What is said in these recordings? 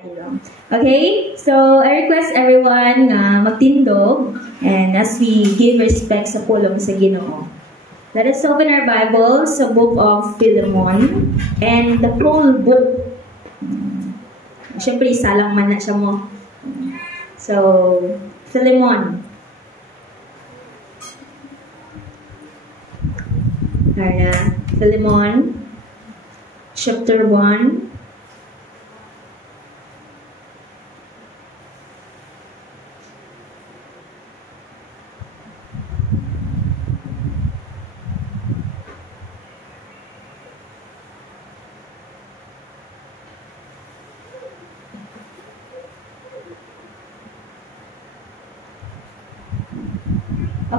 Okay, so I request everyone na magtindog and as we give respect sa pulong sa Ginoo. Let us open our Bible sa book of Philemon and the whole book. Siyempre, isa lang man na siya mo. So, Philemon. Karna, Philemon, chapter 1.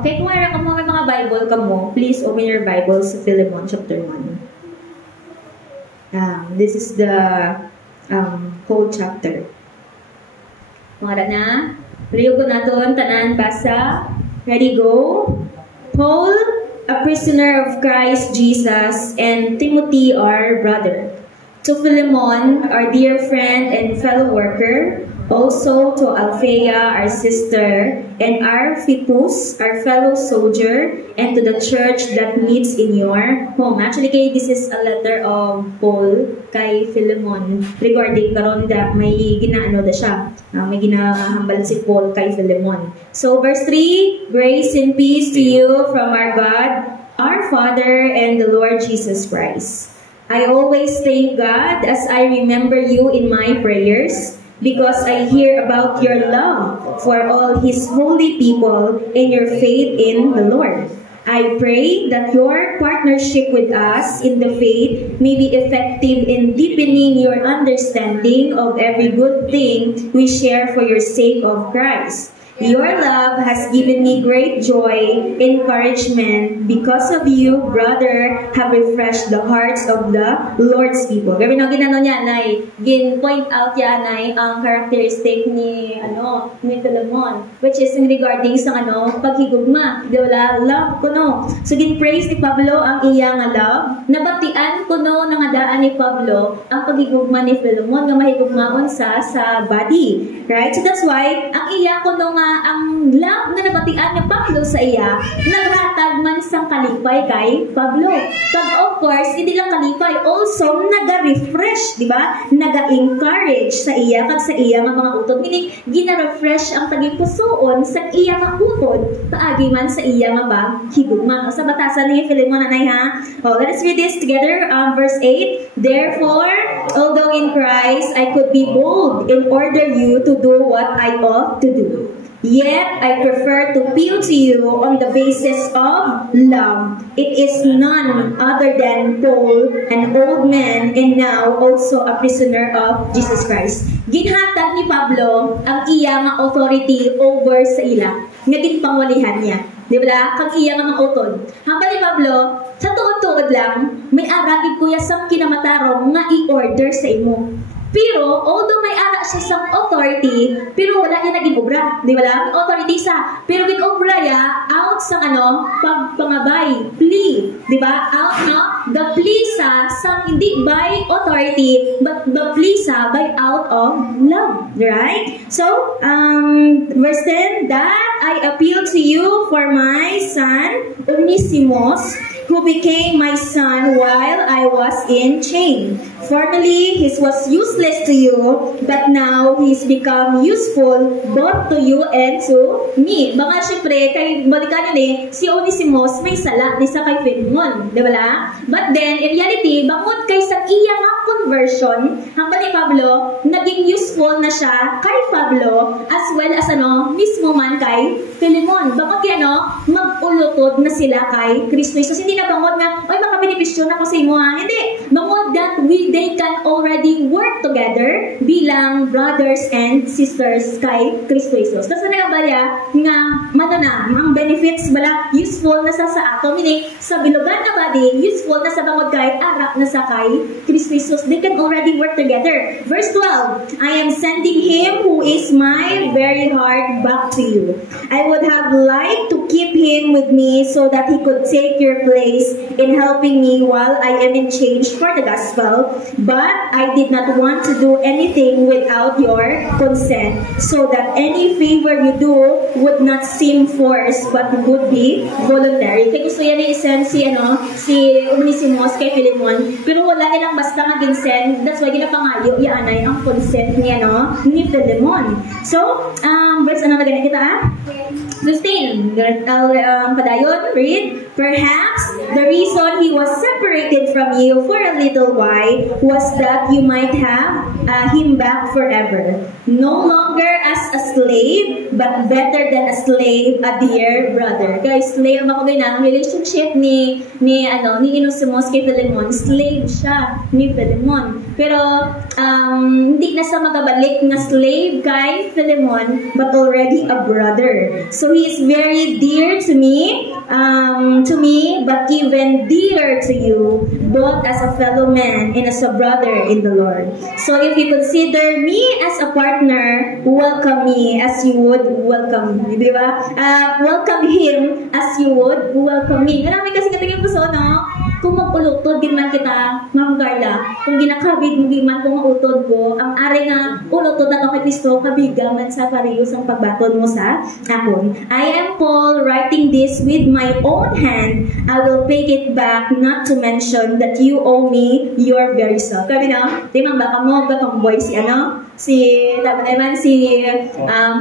Okay, kung may mga Bible ka mo, please open your Bible sa Philemon chapter 1. This is the whole chapter. Mga na, liyo ko natin, tanan basa. Ready, go. Paul, a prisoner of Christ Jesus, and Timothy, our brother. To Philemon, our dear friend and fellow worker, also to Alphaea, our sister, and Archippus, our fellow soldier, and to the church that meets in your home. Actually, this is a letter of Paul kay Philemon regarding karon da may ginaano da siya. May ginahambal si Paul kay Philemon. So, verse 3, grace and peace to you from our God, our Father, and the Lord Jesus Christ. I always thank God as I remember you in my prayers, because I hear about your love for all His holy people and your faith in the Lord. I pray that your partnership with us in the faith may be effective in deepening your understanding of every good thing we share for your sake of Christ. Your love has given me great joy, encouragement. Because of you, brother, have refreshed the hearts of the Lord's people. Gabi na ginano niya, nay, gin-point out niya, nay, ang characteristic ni Philemon, which is in regarding sa, paghigugma. Di wala, love ko, no. So, gin-praise ni Pablo ang iyang love. Nabatian ko, no, ng adaan ni Pablo, ang paghigugma ni Philemon, nga mahigugmaon sa body. Right? So, that's why, ang iya ko, no, ang love na nabatian ni Pablo sa iya, nagratag man isang kalipay kay Pablo. But of course, hindi lang kalipay, also naga-refresh, di ba? Naga-encourage sa iya, kag sa iya nga mga utod. Meaning, gina-refresh ang tagipusoon sa iya nga utod, paagi man sa iya nga ba, higugma. Sa batasan ni Philemon, nanay ha? Oh, let us read this together, verse 8. Therefore, although in Christ I could be bold in order you to do what I ought to do, yet I prefer to appeal to you on the basis of love. It is none other than Paul, an old man and now also a prisoner of Jesus Christ. Ginhatag ni Pablo ang iya nga authority over sa ila. Nga ginpangwalihan niya. Di ba? Kang iya nga mga utod. Hanggang ni Pablo, sa tuod-tuod lang, may aragid kuya sa kinamatarong nga i-order sa imo. Pero, although may ara siya sa authority, pero wala niya naging obra. Di ba lang? Authority sa. Pero with obra ya, out sa pagpangabay, plea. Di ba? Out, no? The plea sa hindi by authority, but the plea sa by out of love. Right? So, verse 10, that I appeal to you for my son, Onesimus, who became my son while I was in chain. Formerly, he was useless to you, but now he's become useful both to you and to me. Baka syempre, kay balikan ni si Onesimus may sala ni sa kay Philemon, di ba? But then, in reality, bangod kay sa iya nga conversion, hanggang ni Pablo, naging useful na siya kay Pablo as well as mismo man kay Philemon. Bangod kay mag-ulutod na sila kay Kristo Jesus. Hindi na bangod nga, oy, makabenepisyo na ko sa imo ha. Hindi. Bangod that they can already work together bilang brothers and sisters kay Kristo Jesus. Tapos na nagabaya nga, ang benefits bala, useful na sa ato. Meaning, sa bilugan na body, useful na sa bangod kay arap na sa kay Kristo Jesus. They can already work together. Verse 12, I am sending him who is my very heart back to you. I would have liked to keep him with me so that he could take your place in helping me while I am in change for the gospel, but I did not want want to do anything without your consent, so that any favor you do would not seem forced but would be voluntary. Kaya gusto yan i-send si Onesimus kay Philemon, pero wala ilang basta nga ginsend. That's why ginapangayo yaanay ang consent niya ni Philemon. So, verse ano na ganyan kita 15. Padayon, read. Perhaps the reason he was separated from you for a little while was that you might have him back forever. No longer as a slave, but better than a slave, a dear brother. Guys, slave ako ganyan. Ang relationship ni Onesimus kay Philemon, slave siya ni Philemon. Pero hindi na sa magabalik na slave kay Philemon, but already a brother. So he is very dear to me, but even dearer to you, both as a fellow man and as a brother in the Lord. So if you consider me as a partner, welcome me as you would welcome me, di ba? Welcome him as you would welcome me. Marami kasi katingin po so, kung mag-ulutod din man kita, Ma'am Carla, kung ginakabit mo din man kung mautod ko, ang ari nga ulutod na kay Kristo, kabigaman sa parehas ang pagbaton mo sa akon. I am Paul, writing this with my own hand. I will pay it back, not to mention that you owe me your very self. Kami di mang baka mo, gatong boy si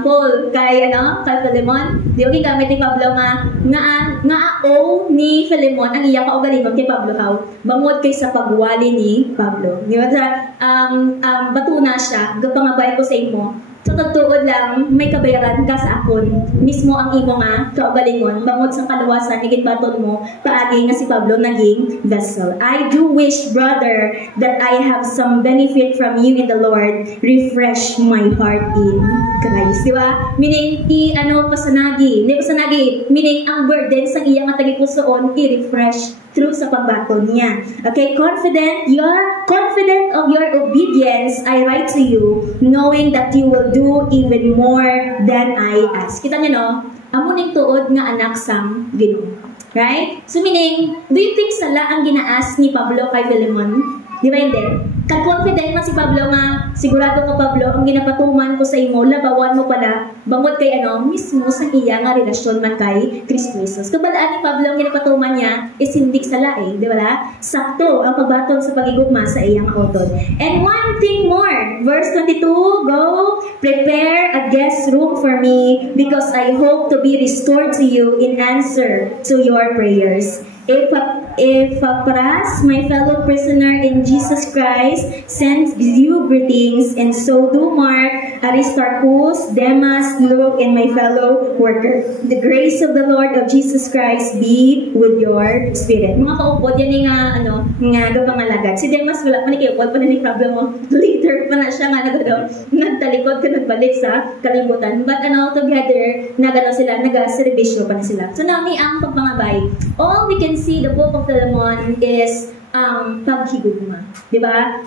Paul kay Philemon. Di okay gamit ni Pablo nga owe ni Philemon ang iya kaugalingon kay Pablo how bangod kay sa pagwali ni Pablo. Di ba batuna siya gapangabay ko sa imo. Sa tagtuod lang, may kabayaran ka sa akon. Mismo ang imo nga, kaugalingon, bangod sa kaluwasan, higit baton mo, paagi nga si Pablo naging vessel. I do wish, brother, that I have some benefit from you in the Lord. Refresh my heart in Christ. Di ba? Meaning, pasanagi. Hindi pasanagi. Meaning, ang burden sa iya nga tagipusoon, i-refresh through sa pagbaton niya. Okay, confident of your obedience, I write to you, knowing that you will do even more than I ask. Kita niyo, amuning tuod nga anak sang Ginoo. Right? So meaning, do you think sala ang gina-ask ni Pablo kay Philemon? Di ba hindi? Confident man si Pablo nga, sigurado ko Pablo, ang ginapatuman ko sa imo, labawan mo pala, bangod kay mismo sa iya nga relasyon man kay Kristo Jesus. Kabalaan ni Pablo ang ginapatuman niya, sindik sala di ba? Sakto ang pagbaton sa pagigugma sa iyang auton. And one thing more, verse 22, go, prepare a guest room for me, because I hope to be restored to you in answer to your prayers. Epaphras, my fellow prisoner in Jesus Christ, sends you greetings, and so do Mark, Aristarchus, Demas, Luke, and my fellow worker. The grace of the Lord of Jesus Christ be with your spirit. Mga kaupod, yan nga gapangalagad. Si Demas, wala pa ni kayupod, pa na ni problem mo. Later pa na siya nga nagtalikod ka nagbalik sa kalibutan. But together, sila, nag-servisyo pa na sila. So, nami ang pagpangabay. All we can see the book of Philemon is paghigugma. Diba?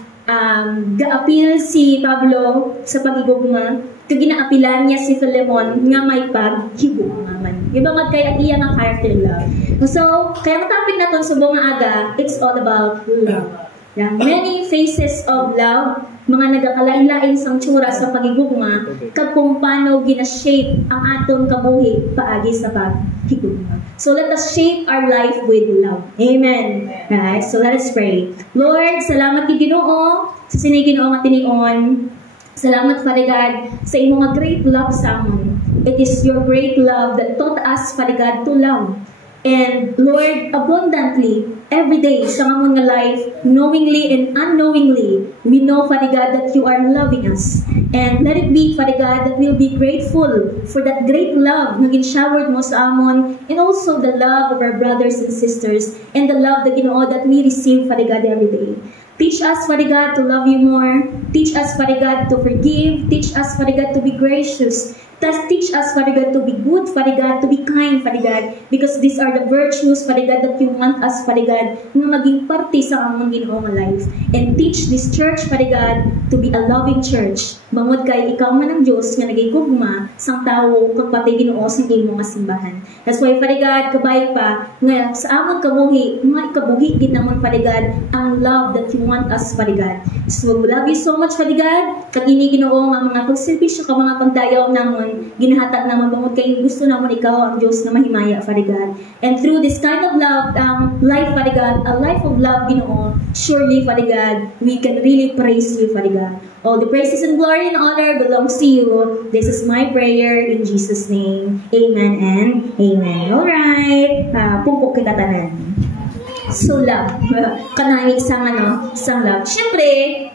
Gaapil si Pablo sa paghigugma, kag ginaapilan niya si Philemon nga may paghigugma man. Diba nga kaya iya nga character love. So, kaya ang topic na itong subong nga aga, it's all about love. Yeah, many faces of love, mga nagakalain-lain sang tsura sa pagigugma, kag kung paano gina-shape ang atong kabuhi paagi sa paghigugma. So let us shape our life with love. Amen. Right? So let us pray. Lord, salamat kay Ginoo sa Ginoo nga tinion. Salamat, Father God, sa imong great love sa amon. It is your great love that taught us, Father God, to love. And Lord, abundantly, every day sa amon nga life, knowingly and unknowingly, we know, Father God, that you are loving us. And let it be, Father God, that we'll be grateful for that great love na ginshowered mo sa amon, and also the love of our brothers and sisters, and the love that that we receive, Father God, every day. Teach us, Father God, to love you more. Teach us, Father God, to forgive. Teach us, Father God, to be gracious. Teach us, Father God, to be good, Father God, to be kind, Father God, because these are the virtues, Father God, that you want us, Father God, na maging parte sa among Ginoo nga life. And teach this church, Father God, to be a loving church. Bangod kay ikaw man ang Diyos nga nagigugma sang tawo kapatay Ginoo sa imo nga simbahan. That's why, Father God, kabay pa nga sa amon kabuhi, mga ikabuhi gid namon, Father God, ang love that you want us, Father God. So we love you so much, Father God. Kag ini Ginoo nga mga pagserbisyo ka mga pagdayaw namon, ginahatag namon bangod kay gusto namon ikaw ang Diyos na mahimaya, Father God. And through this kind of love, life, Father God, a life of love, Ginoo, surely, Father God, we can really praise you, Father God. All the praises and glory and honor belongs to you. This is my prayer in Jesus' name. Amen and amen. Alright. Pupok kita tanan. So, love. Kanang isang isang love. Siyempre,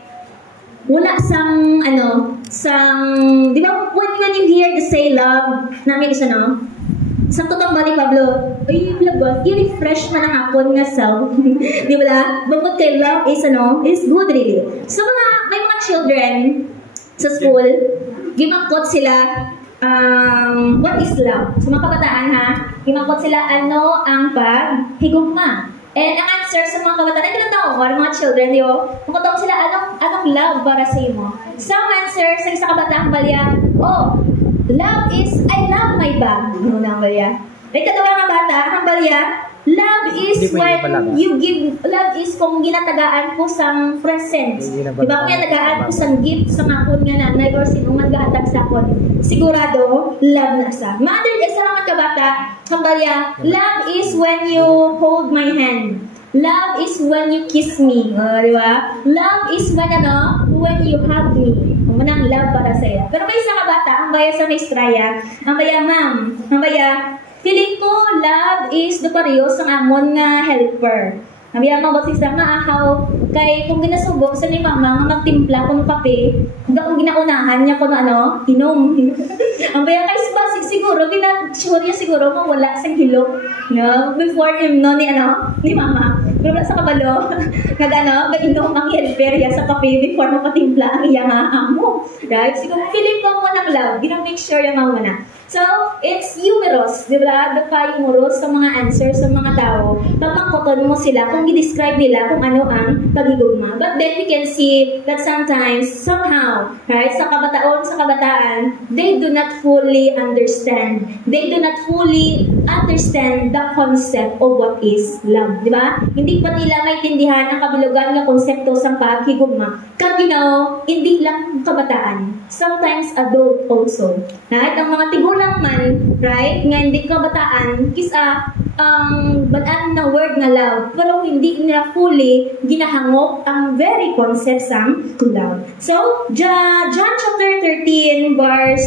wala sang, di ba, when you hear the say love, namin isa, sa totoo ba ni Pablo, ay, labot, i-refresh man ang akon nga self. Di ba? Bukod kay love is good really. So, may mga children sa school, gimangkot sila, what is love? So, mga kabataan ha, gimangkot sila, ano ang paghigugma? And ang answer sa mga kabataan, ay tinatawag ko, mga children, di ba? Kung katawag sila, anong love para sa imo? Some answer sa isa kabataan balya, love is, I love my bag. Ano na ang balya? Ay katawag nga bata, ang balya, love is when you give, love is kung ginatagaan ko sang presents. Di ba kung ginatagaan ko sang gift sa akon nga nanay or sino man gahatag sa akon, sigurado, love na sa. Mother, isa naman ka bata, ang balya, love is when you hold my hand. Love is when you kiss me. Di ba? Love is when you hug me. Manang love para sa iyo. Pero may isa ka bata, ang baya sa Maestraya, ang baya ma'am, ang baya, feeling ko love is the pareho sa amon nga helper. Ang baya mabot siya nga ahaw, kay kung ginasubo sa ni mama nga magtimpla kung kape, kung ginaunahan niya kung inom. Ang baya kay siguro, sure niya siguro mawala sa hilok, before him, ni mama. Pero sa kabalo, nag-inom ang helper sa kape before mapatimpla ang iyang amo. Right? Siguro, feeling ko mo ng love, ginamake sure yung mga na. So, it's humorous, di ba? Humorous sa mga answers sa mga tao. Pagmangkoton mo sila kung i-describe nila kung ano ang pagigugma. But then we can see that sometimes, somehow, right, sa kabataan, they do not fully understand. They do not fully understand the concept of what is love, di ba? Hindi pa nila maintindihan ang kabilugan ng konsepto sa pagigugma. Kag hindi lang kabataan. Sometimes adult also. Right? Ang mga tigulang man, right, nga hindi kabataan, kisa bataan na word nga love, pero hindi nila fully ginahangop ang very concept sang love. So, John chapter 13, verse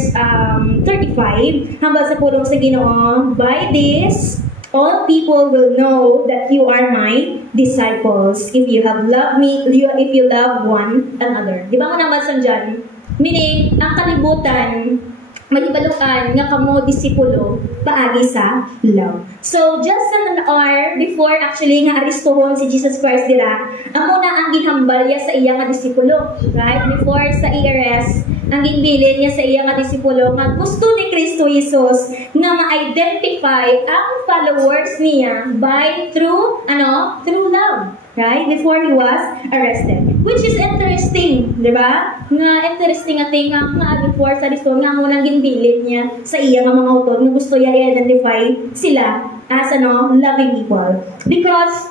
35, hanggang sa pulong sa Ginoo, by this, all people will know that you are my disciples if you have loved me, if you love one another. Di ba mo naman sa dyan? Meaning, ang kalibutan, magibaluan nga kamo disipulo paagi sa love. So, just an hour before actually nga aristohon si Jesus Christ dira, amo na ang ginhambal niya sa iya nga disipulo. Right? Before sa IRS, ang ginbilin niya sa iya nga disipulo nga gusto ni Kristo Jesus nga ma-identify ang followers niya through love. Right? Before he was arrested. Which is interesting, di ba? Nga interesting nga before sa Kristo nga mo nang ginbilin niya sa iya nga mga utod nga gusto niya i-identify sila as loving people. Because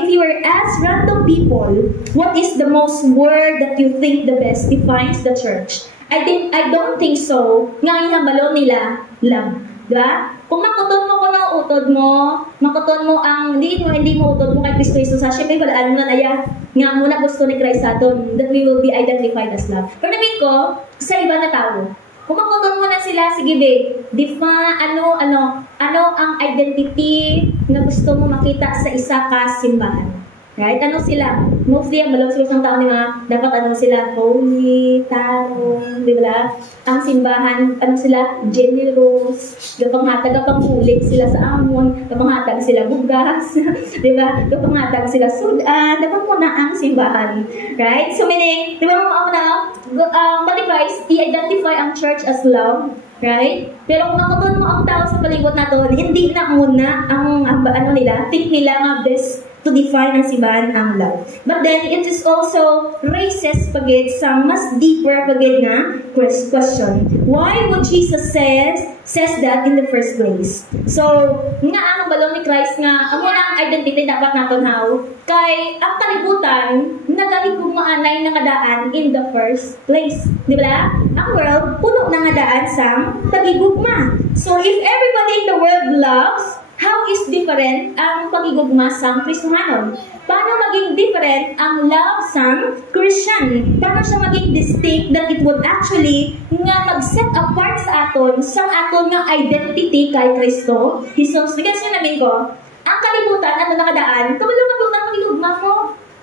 if you were asked random people, what is the most word that you think the best defines the church? I don't think so. Nga ihambalo nila love. Diba? Kung makuton mo ko ng utod mo, makuton mo ang hindi mo utod mo kay Kristo Jesus, syempre balaan mo na naya nga muna gusto ni Christ aton that we will be identified as love. Pero namin ko, sa iba na tao, kung makuton mo na sila, sige be, ano ang identity na gusto mo makita sa isa ka simbahan? Right? Ano sila? Mostly, ang malawag sila ng tao ni mga, dapat ano sila? Holy, tarong, di ba? Ang simbahan, ano sila? Generous, kapanghatag sila sa amon, kapanghatag sila bugas, di ba? Kapanghatag sila sudan, dapat mo na ang simbahan. Right? So, meaning, di ba mo ako na, Body Christ, i-identify ang church as love, right? Pero kung makuton mo ang tao sa palibot na to, hindi na muna ang ano nila, think nila nga best to define ang simbahan ang love. But then, it is also raises pagid sa mas deeper pagid nga question. Why would Jesus says that in the first place? So, nga ang balong ni Christ nga, ang unang identity dapat natin how, kay ang kalibutan, nagahigugmaanay na kadaan in the first place. Di ba? Ang world, puno na nga daan sa pagigugma. So, if everybody in the world loves, how is different ang pagigugma sa Kristohanon? Paano maging different ang love sa Christian? Paano siya maging distinct that it would actually nga mag-set apart sa aton sa aton nga identity kay Kristo? Jesus, because yun namin ko, ang kalibutan, ano nakadaan, kamalong-malutang pagigugma ko.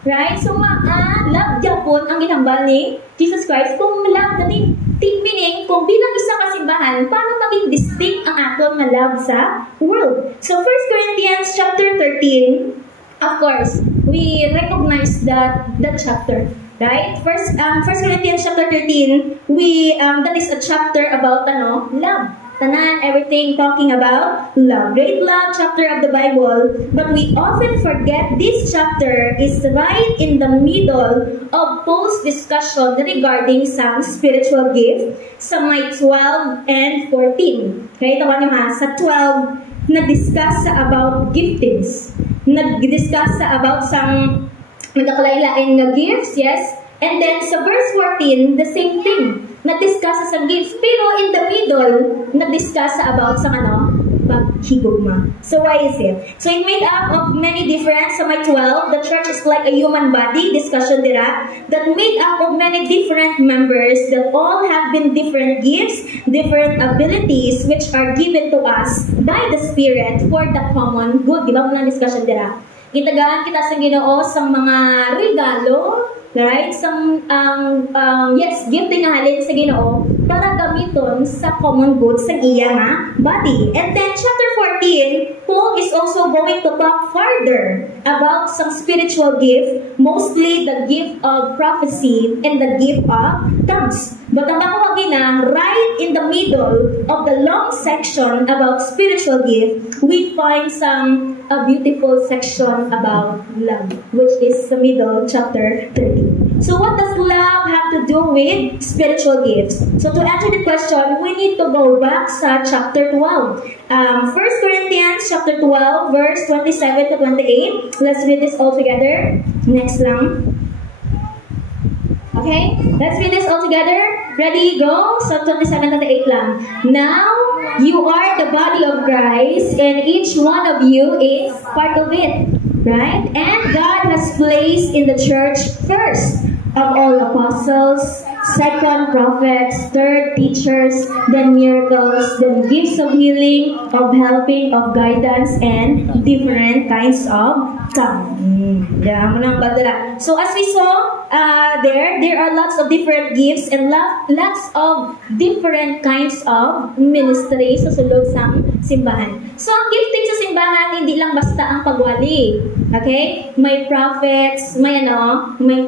Right? So, love Japon ang ginambal ni Jesus Christ. Kung love natin, meaning, kung bilang isa kasimbahan, paano maging distinct ang aton nga love sa world? So, 1 Corinthians chapter 13, of course, we recognize that chapter. Right? First Corinthians chapter 13, that is a chapter about love. Tanan, everything talking about love. Great love chapter of the Bible, but we often forget this chapter is right in the middle of Paul's discussion regarding some spiritual gift sa may 12 and 14. Okay, tawan nyo sa 12, nag-discuss sa about giftings. Nag-discuss sa about some nagkakalailain nga gifts, yes? And then sa verse 14, the same thing. Na-discuss sa gifts, pero in the middle, na-discuss about sa paghigugma. So why is it? So it made up of many different, sa may 12, the church is like a human body, discussion dira, that made up of many different members that all have been different gifts, different abilities, which are given to us by the Spirit for the common good. Di ba mo na discussion dira? Itagaan kita sa Ginoo sa mga regalo, right? Gifting nga halin sa Ginoo para gamiton sa common good sa iya nga body. And then chapter 14, Paul is also going to talk further about some spiritual gift, mostly the gift of prophecy and the gift of tongues. But ang nakawagina, right in the middle of the long section about spiritual gift, we find a beautiful section about love, which is the middle, chapter 30. So what does love have to do with spiritual gifts? So to answer the question, we need to go back sa chapter 12. 1 Corinthians chapter 12, verse 27 to 28. Let's read this all together. Next lang. Okay? Let's read this all together. Ready, go? So 27 to 28 lang. Now, you are the body of Christ, and each one of you is part of it. Right? And God has placed in the church first of all apostles, second prophets, third teachers, then miracles, then gifts of healing, of helping, of guidance, and different kinds of tongue. So as we saw there are lots of different gifts and lots of different kinds of ministry sa sulod sa simbahan. So ang gifting sa simbahan hindi lang basta ang pagwali. Okay? May prophets, may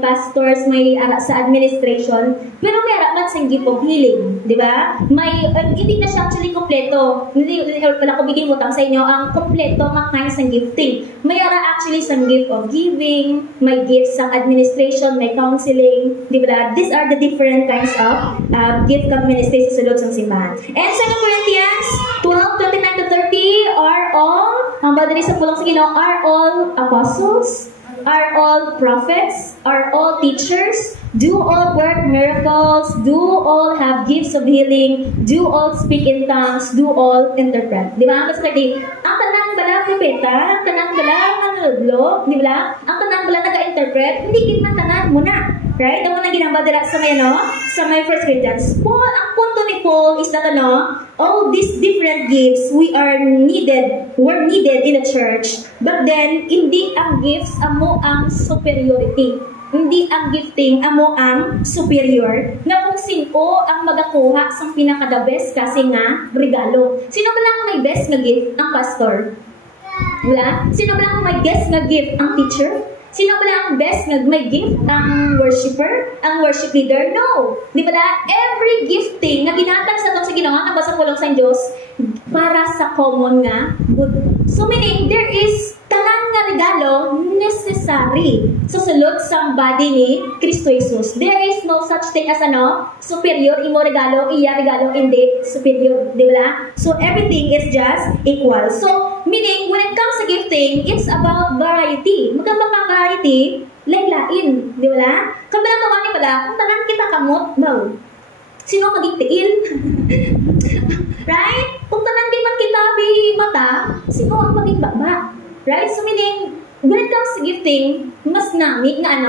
pastors, may sa administration, pero may arapat sa gift of healing, di ba? May hindi na siya actually kompleto. Hindi pala ko bigyan utang sa inyo ang kompleto mga kinds ng gifting. May actually some gift of giving, may gifts sa administration, may counseling, di ba? These are the different kinds of gift of ministry sa sulod sa simbahan. And 2 Corinthians 12:29 to 30 are all, ang badali sa pulong sa Ginoo, are all apostles, are all prophets, are all teachers, do all work miracles, do all have gifts of healing, do all speak in tongues, do all interpret. Di ba? Mas kadi, ang tanan bala propeta, ang tanan bala manludlo, di ba? Ang tanan bala naga-interpret, hindi gid man tanan muna. Right? Ang mga ginambal dira sa may sa may 1 Corinthians. Paul, ang punto ni Paul know is that all these different gifts were needed in a church, but then hindi ang gifts amo ang superiority. Hindi ang gifting amo ang superior nga kung sino ang magakuha sa pinaka-the best kasi nga regalo. Sino ba lang may best nga gift? Ang pastor. Wala? Sino ba lang may best nga gift? Ang teacher? Sino ba lang ang best nga may gift? Ang worshiper? Ang worship leader? No! Di ba na? Every gifting na ginatag sa itong sa Ginoo nga sa pulong sa Diyos para sa common nga good. So meaning, there is tanan nga regalo necessary sa sulod sa body ni Kristo Jesus. There is no such thing as superior, imo regalo, iya regalo, hindi superior. Di ba? So everything is just equal. So meaning, when it comes to gifting, it's about variety. Magkabang ka variety, lain-lain. Di ba? Kabilang naman niyo pala, kung tanan kita kamot, daw. Sino magigtiin? Right? Kung tanan di man kita mata, sino ang maging baba? Right? So meaning, when it comes to gifting, mas nami nga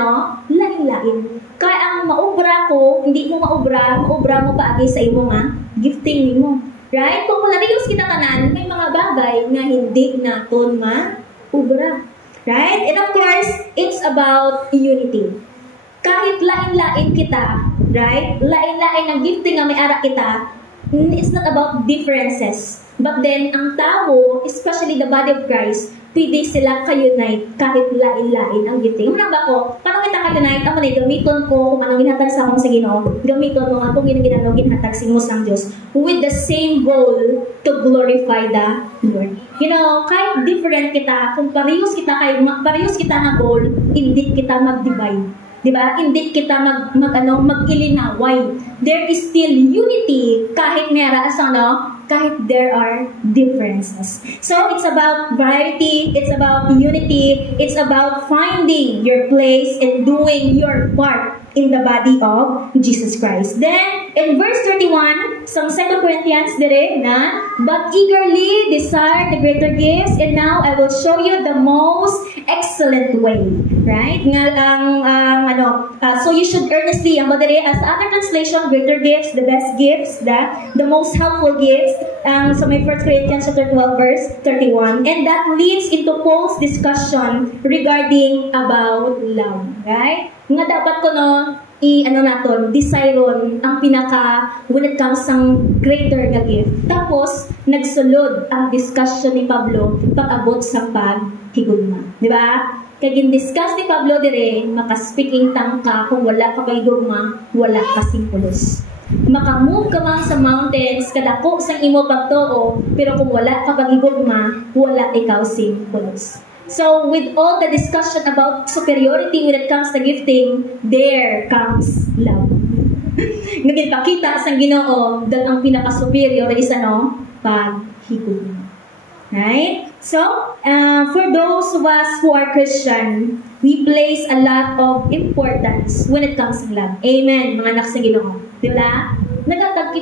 lain-lain. Kaya ang maobra ko, hindi mo maobra mo paagi sa imo nga gifting nimo. Right? Kung malariyos kita tanan, may mga bagay nga hindi naton maobra. Right? And of course, it's about unity. Kahit lain-lain kita, right? Lain-lain ang gifting nga may ara kita, it's not about differences. But then, ang tao, especially the body of Christ, pwede sila ka-unite kahit lain-lain ang gifting. Muna ba ko, paano kita ka-unite? Ako na, gamiton ko kung anong ginhatag sa akong sa Ginoo. Gamiton mo nga kung ginhatag sa imo sang Diyos with the same goal to glorify the Lord. You know, kahit different kita, kung parehas kita na goal, hindi kita mag-divide. Diba? Hindi kita mag-ilinaway. There is still unity kahit kahit there are differences. So, it's about variety, it's about unity, it's about finding your place and doing your part in the body of Jesus Christ. Then, in verse 31, sa 2 Corinthians dire na, but eagerly desire the greater gifts, and now I will show you the most excellent way. Right? So you should earnestly, as other translation, greater gifts, the best gifts, the most helpful gifts, so my 1 Corinthians chapter 12, verse 31. And that leads into Paul's discussion regarding about love. Right? Nga dapat ko desiron ang pinaka when it comes sang greater nga gift. Tapos, nagsulod ang discussion ni Pablo pag-abot sa paghigugma. Di ba? Kaya gin-discuss ni Pablo dire, maka-speaking tongue ka kung wala ka paghigugma, wala ka simpulos. Makamove ka man sa mountains, kadako sa imo pagtuo, pero kung wala ka paghigugma, wala ikaw simpulos. So, with all the discussion about superiority when it comes to gifting, there comes love. Nagipakita sa Ginoo that ang pinaka-superior is paghigugma. Right? So, for those of us who are Christian, we place a lot of importance when it comes to love. Amen, mga anak sa Ginoo. Diba? Naghatag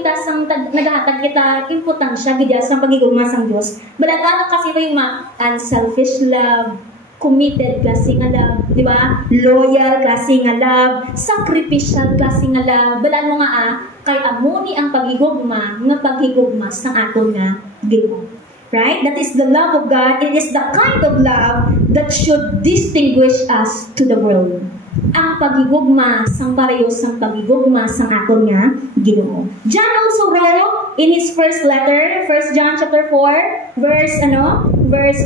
kita importansya gidya sa pagigugma sang Dios. Balagano kasi may unselfish love, committed klase nga love, di ba? Loyal klase nga love, sacrificial klase nga love. Balaan mo nga kay amuni ang pagigugma nga paghigugma sang aton nga Ginoo. Right? That is the love of God. It is the kind of love that should distinguish us to the world. Ang pagigugma sang pareho sang pagigugma sang aton nga Ginoo. John also wrote in his first letter, 1 John chapter 4, verse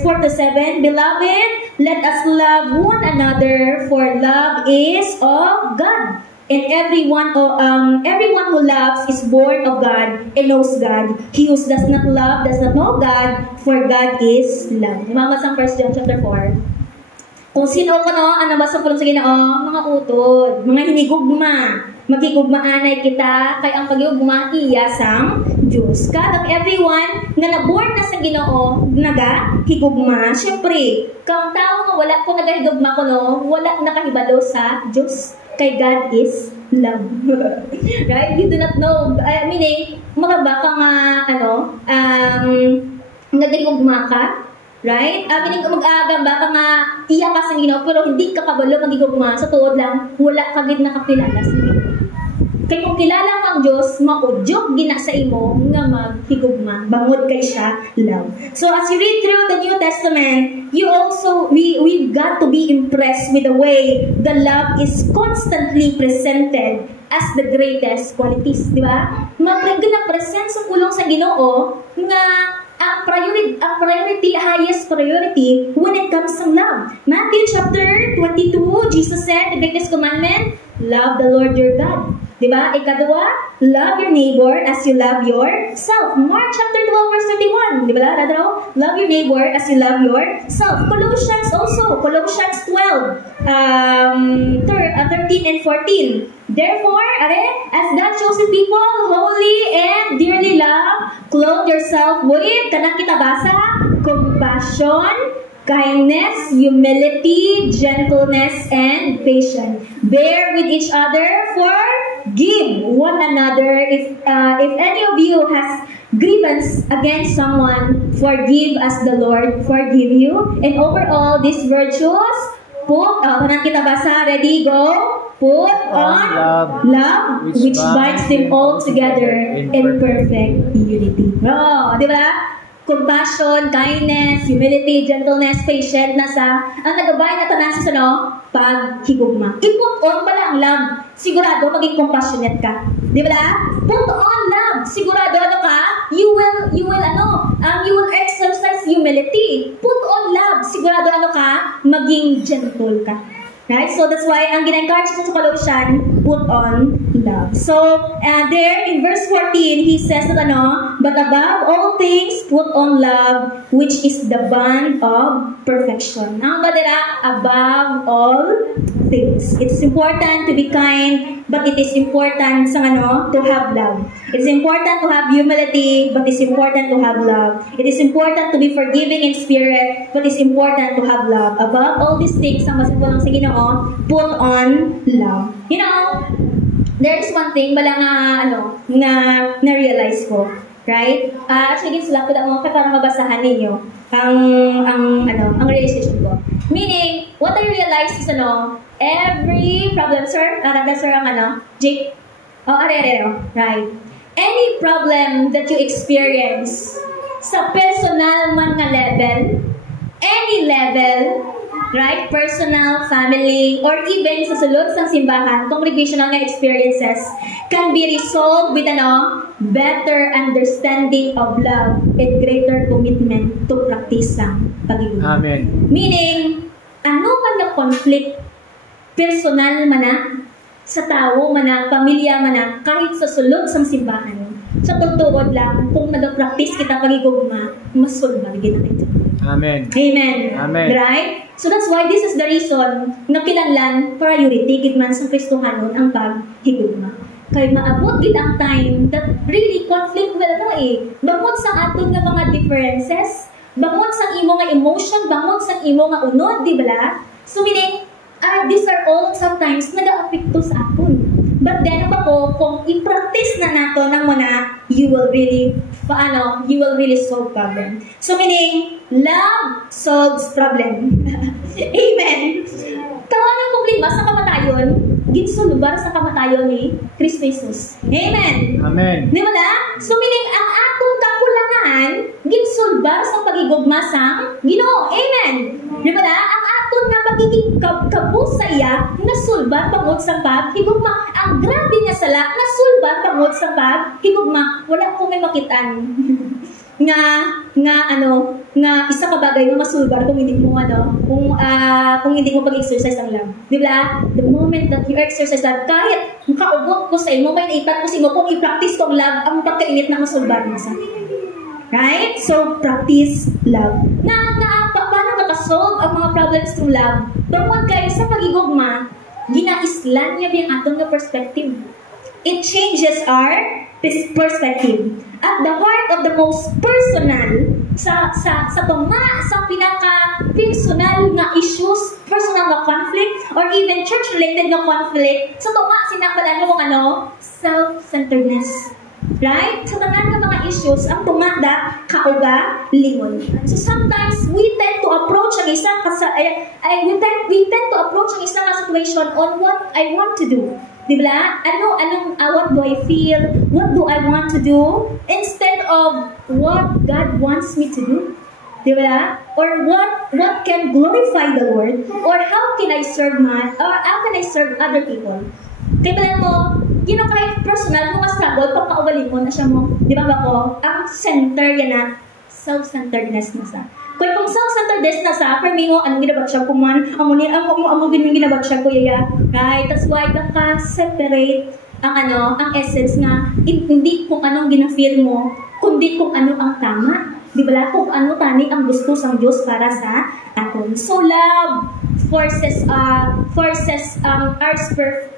4 to 7, Beloved, let us love one another, for love is of God. And everyone who loves is born of God and knows God. He who does not love does not know God, for God is love. Mama sang 1 John chapter 4. Kung sino ko ano ba sa pulong sa Ginoo, mga utod, mga hinigugma, magigugmaanay kita, kay ang pagigugma iya sang Diyos. Kadang everyone nga naborn na sa Ginoo, nagahigugma, syempre, kung tao nga wala ko nagahigugma ko wala nakahibalo sa Diyos. Kay God is love. Right? You do not know. Meaning, mga baka nga, nagahigugma ka, right? Meaning, mag-agamba ka nga, iya ka sa Ginoo, pero hindi ka kabalo magigugma. Sa tuod lang, wala ka gid nakapilala sa Ginoo. Kay kung kilala mo ang Diyos, maudyok gina sa imo nga maghigugma. Bangod kay siya love. So as you read through the New Testament, we've got to be impressed with the way the love is constantly presented as the greatest qualities, di ba? Gina-present sa pulong sa Ginoo nga ang priority, highest priority when it comes to love. Matthew chapter 22, Jesus said, the greatest commandment, love the Lord your God. Diba? Ikadua, love your neighbor as you love yourself. Mark chapter 12, verse 31. Diba? Love your neighbor as you love yourself. Colossians also. Colossians 12, 13 and 14. Therefore, as God chosen people, holy and dearly loved, clothe yourself with, kanang kita basa, compassion, kindness, humility, gentleness, and patience. Bear with each other, forgive one another. If any of you has grievance against someone, forgive as the Lord forgive you. And overall, these virtues, kanang kita basa, ready, go. Put on love which binds them all together in perfect unity. Oh, di ba? Compassion, kindness, humility, gentleness, patience, ang nagabay na tanan sa paghigugma. I-put on pala ang love. Sigurado maging compassionate ka. Di ba? Put on love. Sigurado you will exercise humility. Put on love. Sigurado maging gentle ka. Right? So that's why ang gina-encourage sa Colossians, put on love. So there in verse 14, he says that but above all things, put on love, which is the bond of perfection. Ang badira, above all things. It's important to be kind, but it is important to have love. It's important to have humility, but it's important to have love. It is important to be forgiving in spirit, but it's important to have love. Above all these things, ang masipon lang sa Ginoo, put on love. You know, there is one thing na-realize ko, right? Actually, sila ko lang para mabasahan ninyo ang realization ko. Meaning, what I realized is every problem, sir, Jake? Right. Any problem that you experience sa personal man nga level, any level, right? Personal, family, or even sa sulod sa simbahan, congregational na experiences can be resolved with better understanding of love and greater commitment to practice ang pag-ibig. Amen. Meaning, man na conflict, personal man na, sa tao man na, pamilya man na, kahit sa sulod sa simbahan, sa tugtuod lang, kung nag-practice kita pag-igugma, masulba na ito. Amen. Amen. Amen. Right? So that's why this is the reason na kinahanglan priority gid man sa Kristohanon ang paghigugma. Kay maabot gid ang time that really conflict bangod sa aton nga mga differences, bangod sa imo nga emotion, bangod sa imo nga unod, di ba? So meaning, these are all sometimes nag-aapekto sa aton. But then, kung i-practice na nato ng muna, you will really solve problem. So meaning, love solves problem. Amen. Tawanan problema sa kamatayon, ginsulubar sa kamatayon ni Kristo Jesus. Amen. Amen. Di ba na? So meaning, ang atong kakulangan, ginsulbar sa pagigugma sa Ginoo. Amen. Di ba na? Ang atong na pagiging kabusaya, nasulbar pangod sa paghigugma. Ang grabe nga sala, nasulbar pangod sa paghigugma. Wala ko may makitaan. nga isa ka bagay na masulbar kung hindi mo kung hindi mo pag-exercise ang love. Di ba? The moment that you exercise that, kahit kaubot ko sa imo, may naitat ko sa imo, kung i-practice ko ang love, ang pagkainit na masulbar mo sa. Right? So, practice love. Paano makasolve ang mga problems through love? Tungkol kayo sa pagigugma, ginaislan niya yung atong perspective. It changes our perspective. At the heart of the most personal, sa pinaka-personal nga issues, personal nga conflict, or even church-related nga conflict, sa tunga, sinakalan mo self-centeredness. Right? Sa tanan ng mga issues, ang tumanda, kauga, lingon. So sometimes, we tend to approach ang isang situation on what I want to do. Di ba? What do I feel? What do I want to do? Instead of what God wants me to do. Di ba? Or what can glorify the Lord? Or how can I serve other people? Kaya pala mo, kahit personal, kung struggle, pagkaubalin mo na siya mo, di ba ako, ang center yan na, self-centeredness na sa. Kung self-centeredness na sa, for me mo, anong ginabag siya ko man, amo ginabag siya ko yaya, right? That's why separate ang essence nga, hindi kung anong ginafeel mo, kundi kung ano ang tama. Di ba? Kung ano tani ang gusto sang Diyos para sa aton. So love forces our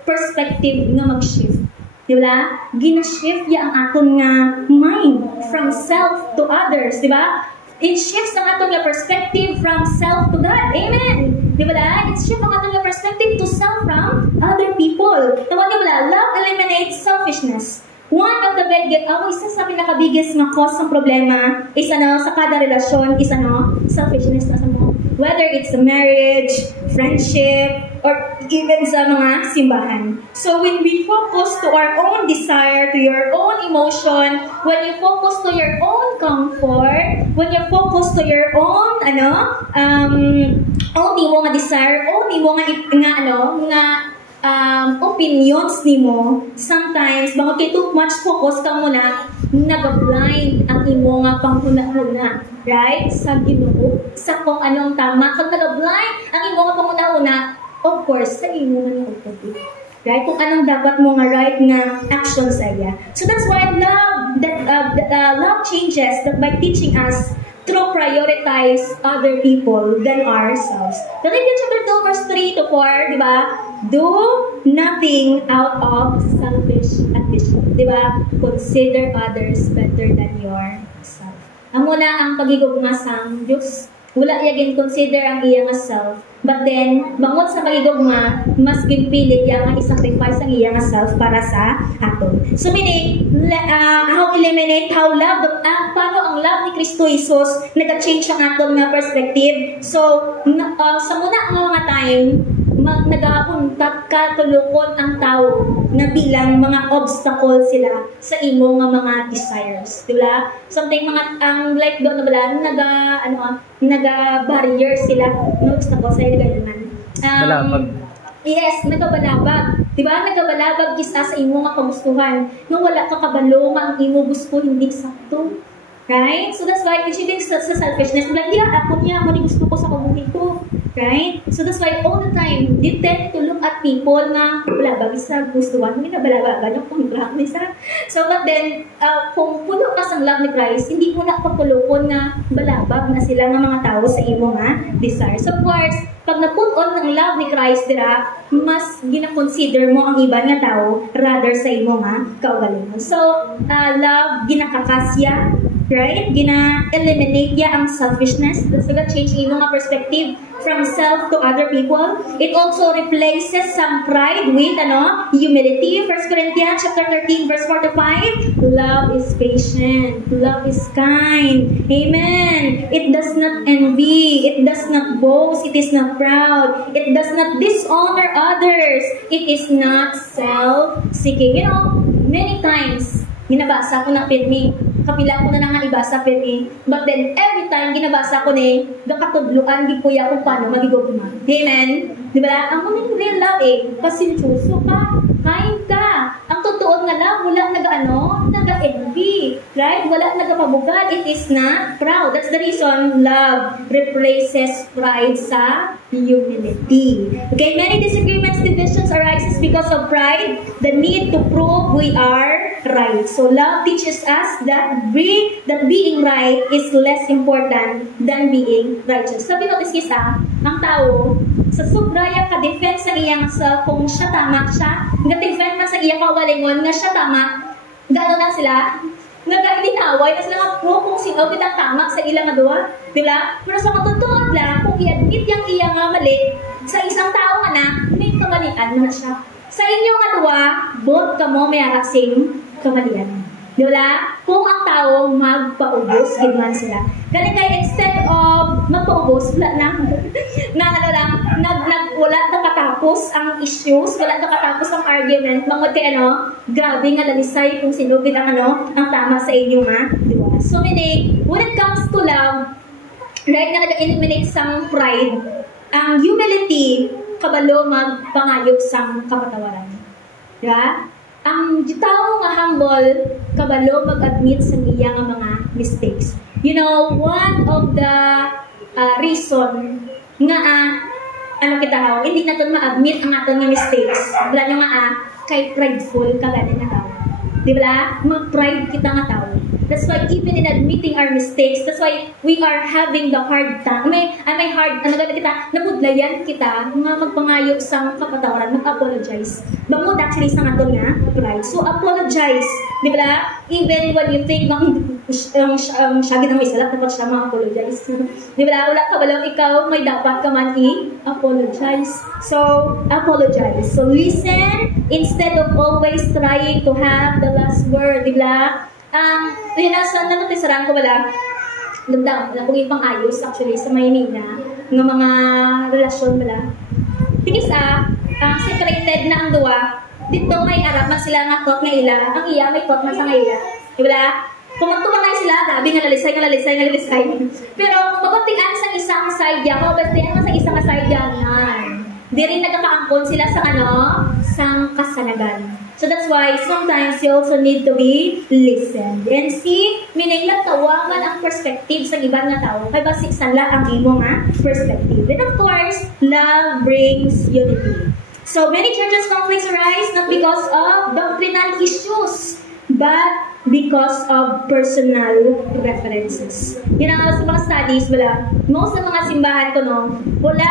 perspective nga mag-shift. Di ba? Gina-shift ya ang aton nga mind from self to others. Di ba? It shifts ang aton nga perspective from self to God. Amen! Di ba? It shifts ang aton nga perspective to self from other people. Tawag di ba? Love eliminates selfishness. One of the isa sa pinaka-biggest nga cause ng problema is sa kada relasyon is selfishness na sa mo. Whether it's a marriage, friendship, or even sa mga simbahan. So when we focus to our own desire, to your own emotion, when you focus to your own comfort, when you focus to your own own imo nga desire, own imo opinions nimo, sometimes baka kay too much focus ka muna, nag-blind ang imo nga panghuna-huna, right? Sa Ginoo, sa kung anong tama, kag nag-blind ang imo nga panghuna-huna, of course, sa imo nga nautobi. Right? Kung anong dapat mo nga right nga action sa iya. So that's why love changes that by teaching us to prioritize other people than ourselves. Philippians chapter 2 verse 3 to 4, di ba? Do nothing out of selfish ambition. Di ba? Consider others better than yourself. Amo na ang pagigugma sang Diyos. Wala yagin consider ang iya nga self. But then, bangod sa pagigugma, mas ginpilit iya nga i-sacrifice ang iya nga self para sa aton. So meaning, paano ang love ni Kristo Jesus nag-change ang aton nga perspective. So, sa muna ang mga time, nagapuntat ka tulukon ang tao na bilang mga obstacle sila sa imo nga mga desires, di ba? Something like doon na naga-barrier sila ng obstacle sa ilo naman. Balabag. Yes, nagabalabag. Di ba? Nagabalabag isa sa imo nga kagustuhan. Nung wala ka kabalo nga ang imo gusto hindi sakto. Right? So that's why achieving sa selfishness, like, ako niya, mali gusto ko sa kabuhi ko. Right? So that's why all the time, they tend to look at people na balabag isa gustuhan. Hindi na balabagan yung kung isa. So but then, kung puno ka sa love ni Christ, hindi mo na papulukon na balabag na sila ng mga tao sa imo nga desires. So of course, pag na-put on ng love ni Christ, mas gina-consider mo ang iba nga tao rather sa imo nga kaugalingon. So, love, ginakakasya, right? Gina-eliminate ya ang selfishness. That's gonna change imo nga perspective from self to other people. It also replaces some pride with humility. 1 Corinthians chapter 13 verse 4 to 5. Love is patient. Love is kind. Amen. It does not envy. It does not boast. It is not proud. It does not dishonor others. It is not self-seeking. Many times, ginabasa ko na pirmi. Kapila ko na nga ibasa pirmi. But then, every time ginabasa ko gakatudluan, gipuya kung paano magigugma. Amen? Di ba? Ang muning real love pasensyoso ka, kind ka. Ang totoo nga love, wala naga-envy. Right? Wala nagapabugad. It is not proud. That's the reason love replaces pride sa humility. Okay? Many disagreements, divisions arises because of pride, the need to prove we are right. So love teaches us that being right is less important than being righteous. Sabi notice kisa, ang tao, sa sobraya ka-defense sa iyang self, kung siya tama siya, nga-defense man sa iyang kawalingon, nga siya tama, gano'n lang sila, nag-ilinaway na sila nga kung sino kitang tama sa ilang aduwa. Diba? Pero sa matutulad lang, kung i-admit yung iyang mali, sa isang tao nga na, may kamalian mo na siya. Sa inyong aduwa, both ka mo may arasing kamalian. Diba? Kung ang tao magpaubos, ginawan sila. Kaya instead of magpaubos, wala na. Wala na katapos. katapos ang issues, wala na katapos ang argument, mangod kay grabe nga lalisay kung sinugid ang ang tama sa inyo ha. Diba? So meaning, when it comes to love, right na nag-eliminate sang pride, ang humility, kabalo magpangayog sang kapatawaran. Diba? Ang tao nga humble, kabalo mag-admit sa iya nga mga mistakes. You know, one of the reason nga hindi natin ma-admit ang aton nga mistakes. Wala nyo nga kay prideful ka gani nga tao. Di ba? Mag-pride kita nga tao. That's why even in admitting our mistakes, that's why we are having the hard time. May hard, nabudlayan kita, nga magpangayog sa kapatawaran, mag-apologize. Bangod actually sa aton nga pride. So apologize. Di ba? Even when you think siya ginang may salat, dapat siya ma-apologize. Di ba? Wala ka walang ikaw, may dapat ka man i-apologize. So, apologize. So, listen instead of always trying to have the last word. Di ba? Sa natisarang ko wala, kung ipang ayos actually sa Maynila, ng mga relasyon wala. Tingis separated na ang duwa, dito may arapan sila nga tot nga ila, ang iya may tot nga sa nga ila. Diba? Kung magtumangay sila, grabe nga lalisay. Pero kung mabatian sa isang side yan, mabatian sa isang side yan, di rin nagkakaangkon sila sa sang kasanagan. So that's why sometimes you also need to be listened. And see, meaning natawagan ang perspective sa ibang nga tao. Kaya basik sala ang imo nga perspective. And of course, love brings unity. So many churches conflicts arise not because of doctrinal issues, but because of personal preferences. Sa mga studies, most ng mga simbahan ko, wala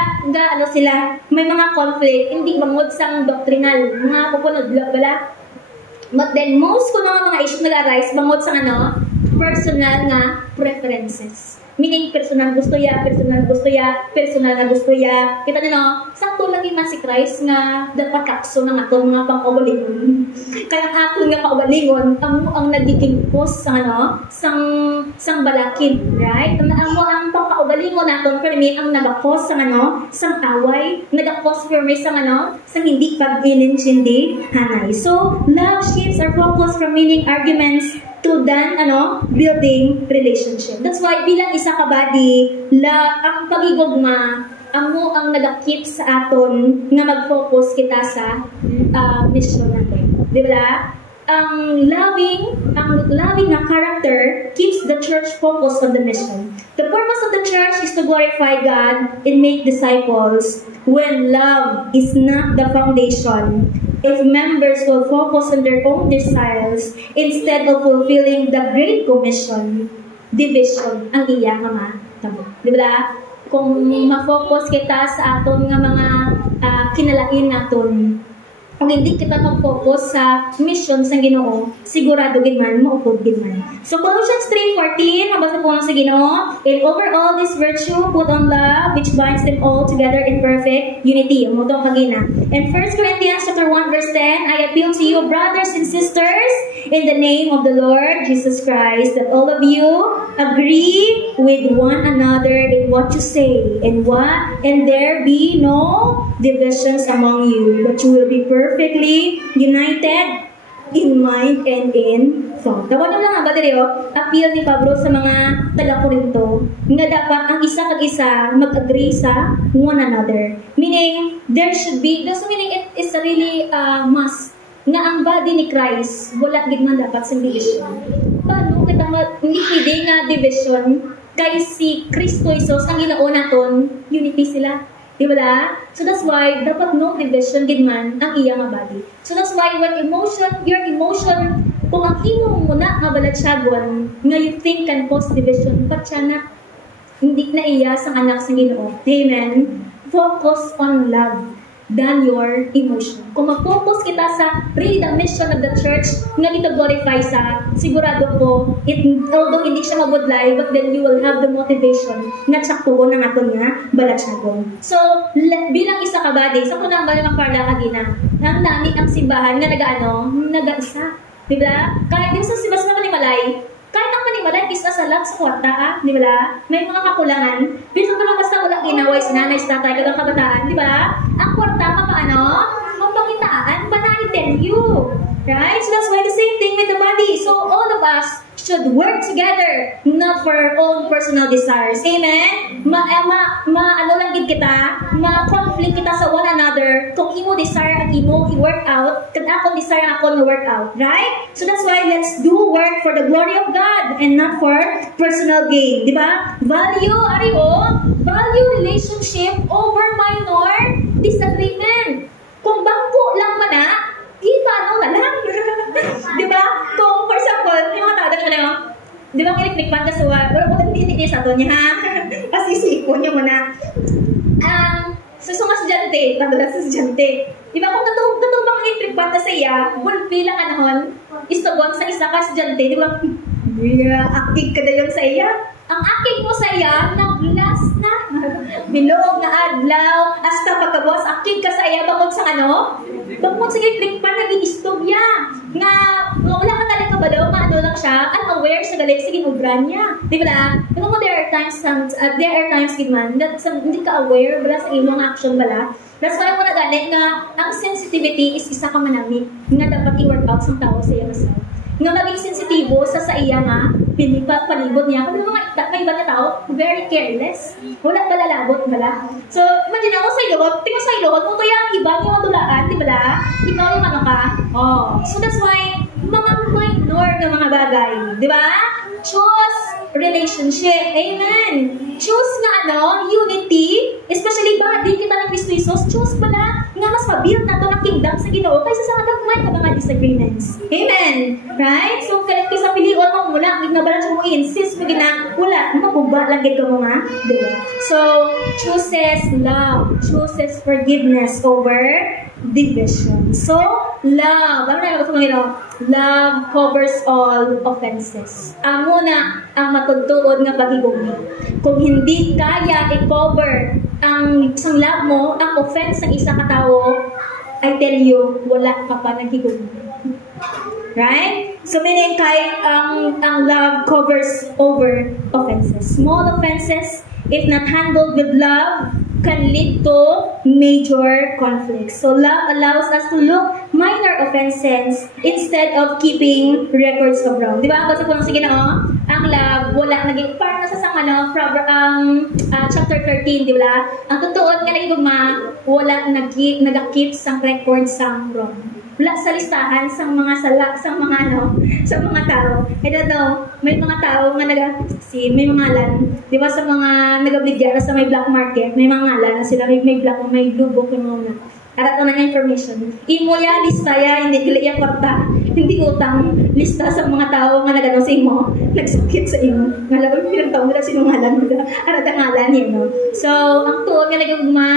sila, may mga conflict, hindi bangod sang doctrinal, mga pupunod, But then, most ko mga issues nag-arise, bangod sang personal nga preferences. Meaning, personal gusto ya. Kita nyo, sakto lang man si Christ nga dapat kakso ng atong mga pang-ubalingon. Kaya atong nga pang-ubalingon, ang nagiging cause sang balakid, right? Ang pang-ubalingon natin, for me, ang nag-cause sang away, nag-cause for me sang hindi pag-inintindi hanay. So, love shifts our focus from meaning arguments to then, building relationship. That's why, bilang isa ka body, ang pagigugma, ang nag-keep sa aton nga mag-focus kita sa mission natin. Di ba? Ang loving na character keeps the church focused on the mission. The purpose of the church is to glorify God and make disciples. When love is not the foundation, if members will focus on their own desires instead of fulfilling the Great Commission, division ang iya nga matabo. Di ba? Kung ma-focus kita sa aton nga mga kinalain naton, kung hindi kita mag-focus sa mission sa Ginoo, sigurado gid man maupod gid man. So Colossians 3:14, mabasa po lang sa Ginoo, and over all this virtue put on love, which binds them all together in perfect unity. Amo tong pagina. And 1 Corinthians 1 verse 10, I appeal to you, brothers and sisters, in the name of the Lord Jesus Christ, that all of you agree with one another in what you say, and there be no divisions among you, but you will be perfectly united in mind and in thought. Tawag lang nga ba appeal ni Pablo sa mga taga-Korinto nga dapat ang isa kag isa mag-agree sa one another. Meaning, there should be, meaning it is a really must nga ang body ni Christ, wala gid man dapat sa division. Paano kita hindi pwede nga division kay si Kristo Jesus ang Ginoo naton, unity sila. Diba? So that's why dapat no division gid man ang iya nga body. So that's why when your emotion, kung ang imong muna nga baladsyagon nga you think can cause division, but siya na hindi na iya sang anak sa Ginoo. Amen. Focus on love than your emotion. Kung mag-focus kita sa really the mission of the church nga ito glorify sa, sigurado ko, although hindi siya mabudlay, but then you will have the motivation na tsaktugon ng aton nga baladsyagon. So, bilang isa ka body, sa kunang ba ng parla kagina, nang nami ang simbahan nga nag-isa. Diba? Kahit din sa simbahan na manimalay, kahit ang manimalay, isa sa salat sa kwarta, di ba? May mga kakulangan. Bisan ko lang basta wala ginaway si nanay, si tatay, kagang kabataan, di ba? Ang kwarta ka paano? Mapakitaan, but I tell you. Right? So that's why the same thing with the body. So all of us should work together, not for our own personal desires. Amen? Ano lang gid kita, ma-conflict kita sa one another. Kung imo desire ang imo i-work out, kung ako desire ako na work out. Right? So that's why let's do work for the glory of God and not for personal gain. Di ba? Value relationship over minor disagreement. Kung bangko lang man na, paano na lang? Di ba? Kung, for example, yung mga tao, di ba kiniklikpan ka sa wala ko hindi sa to niya, ha? Kasi siko niya muna. Susong estudyante, pagdala sa estudyante. Di ba kung totoo bang kiniklikpan ka sa iya, bulpi lang anahon, istobang sa isa ka estudyante, di ba? Akig ka na yung sa iya. Ang akig mo sa iya, nag-last na. Bilog na adlaw, hasta pagkabuas, akig ka sa iya, bangod sa ano? Bangod sa kiniklikpan, nag-i-istobya. Nga wala ka talaga ba daw, maano lang siya, unaware siya galing sa ginubran niya. Di ba? Pero kung there are times man, that hindi ka aware bala sa imong action bala. That's why mo na gani nga, ang sensitivity is isa ka manami nga dapat i-work out sa tao sa iya masal. Nga maging sensitibo sa iya nga, palibot niya. Kasi may iba na tao, very careless. Wala palalabot bala. So, imagine ako sa ilot, tingnan sa ilot, kung kaya ang iba niyo madulaan, di ba? Ikaw yung ano ka? Oh. So that's why, mga minor na mga bagay, di ba? Choose relationship. Amen. Choose nga unity, especially body kita ng Kristo Jesus, choose pala nga mas mabuild na to ng kingdom sa Ginoo kaysa sa kadagman ng mga disagreements. Amen. Right? So, kaysa pilion mo mula, nagnabalan siya mo insist mo gina, wala, mabuba lang ka mo nga. Diba? So, chooses love, chooses forgiveness over division. So, love. Ano na yung love covers all offenses. Ang muna, ang matudtuod nga pagigugma. Kung hindi kaya i-cover ang isang love mo, ang offense ng isang katao, I tell you, wala ka pa nagigugma. Right? So meaning kahit ang love covers over offenses. Small offenses, if not handled with love, can lead to major conflicts. So love allows us to look minor offenses instead of keeping records of wrong. Di ba? Kasi kung sige na, ang love, wala naging part na sa chapter 13, di ba? Ang totoo nga nagigugma, wala nag-keep sang records sang wrong. Wala sa listahan sa mga tao. I don't know, may mga tao nga may mga ngalan, di ba sa mga nagabligyan sa may black market, may mga ngalan na sila may black, may blue book yung mga Arat na information. Imo ya, lista ya, hindi kili ya kwarta. Hindi utang lista sa mga tao nga nagano sa imo, nagsakit sa imo. Nga laban pinagtaon nila sinungalan mo. Arat ang ngalan niya, no? So, ang tuon nga nagaguma,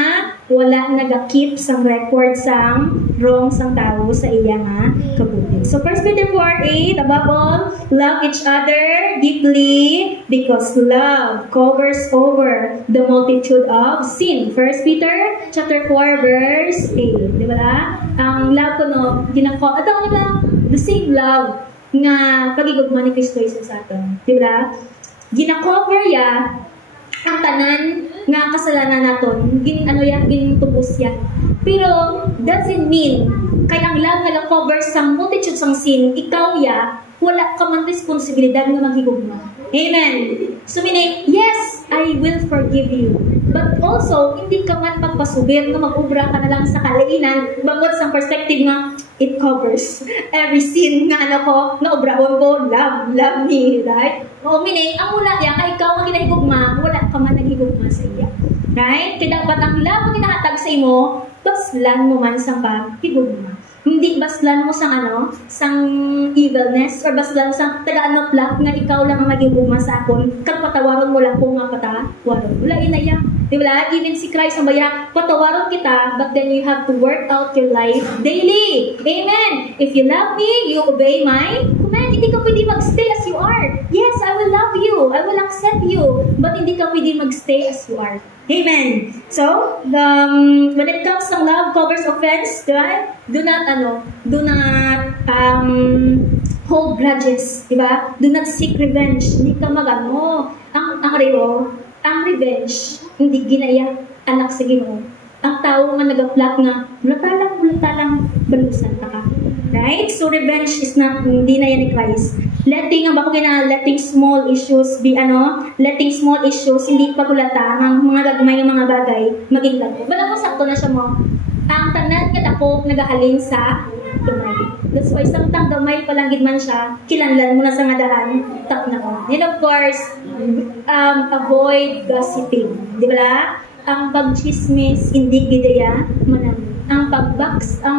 wala nagakip sang record sang wrong sang tao sa iya nga kabuhi. So, 1 Peter 4:8, above all, love each other deeply because love covers over the multitude of sin. 1 Peter chapter 4 verse 8. Di ba? Ang love ko ato the same love nga pagigugma ni Kristo Jesus sa aton. Di ba? Gina-cover ya ang tanan nga kasalanan naton. Gintubos ya. Pero doesn't mean kay ang love nga cover sa multitude sang sin, ikaw ya, wala ka man responsibilidad nga maghigugma. Amen. So meaning, yes, I will forgive you. But also, hindi ka man magpasubir na mag-ubra ka na lang sa kalainan bangod sa perspective nga, it covers every sin nga nga obrahon ko, love me, right? O meaning, ang wala yan, kay ikaw ang ginahigugma, wala ka man naghigugma sa iya. Right? Kaya dapat ang love ang ginahatag sa imo, baslan mo man sa paghigugma. Hindi baslan mo sang evilness or baslan mo sang tagaan plot nga ikaw lang ang magigugma sa akon kag patawaron mo lang kung nga patawaron. Wala inaya. Di ba? Even si Christ ang baya, patawaron kita, but then you have to work out your life daily. Amen. If you love me, you obey my command. Hindi ka pwede magstay as you are. Yes, I will love you. I will accept you. But hindi ka pwede magstay as you are. Amen. So, when it comes to love covers offense, right? Do not hold grudges, di ba? Do not seek revenge. Hindi ka magano. Ang revenge, hindi ginaya anak sa Ginoo. Ang tao nga nag-plot nga, bulata lang, balusan ta ka. Right? So revenge is not, hindi na yan ni Christ. Letting small issues letting small issues, hindi pagulata, ang mga gagmay ng mga bagay, maging lago. Bala mo, sakto na siya mo. Ang tanan nga dako nagahalin sa gamay. That's why samtang gamay pa lang gid man siya, kilanlan mo na sa ngadahan, tap na ko. And of course, avoid gossiping. Di ba? Ang pagchismis, hindi gidaya manami. Ang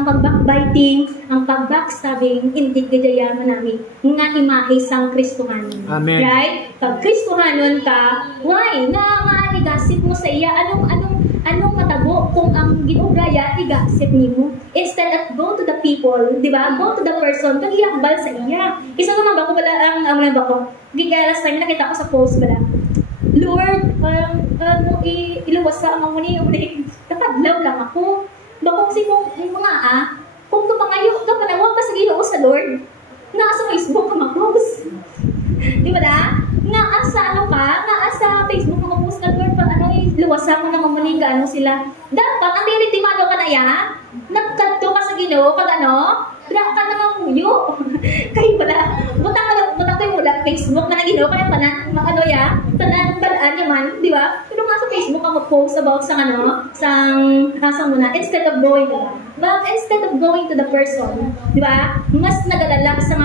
pagbackbiting, ang pagbackstabbing, hindi gidaya manami. Nga imahe sang Kristohanon. Amen. Right? Pag Kristohanon ka, why? Nga i-gossip mo sa iya, anong matabo kung ang ginubraya i-gossip nimo? Instead of go to the people, di ba? Go to the person, kag-iambal sa iya. Isa naman ba ko bala ang ba ko? Gigalas time nakita ko sa post bala. Lord, iluwas sa mga muni, nakadlaw lang ako. Bakong si kong mga kung kapangayo ka panawag ka sa Ginoo sa Lord, nga sa Facebook ka mag-post. Di ba da? Nga sa Facebook ka mag-post ka, Lord, luwasa mo na mamuning sila. Dapat, ang tinitimado ka na yan, nagkanto ka sa Ginoo, pag wala ka na mamuyo. Kaya wala, butang kayo mula Facebook na Ginoo, kaya tanan balaan naman, di ba? Pero nga sa Facebook ka mag-post about sang muna, instead of going to the person, di ba? Mas nagalala sa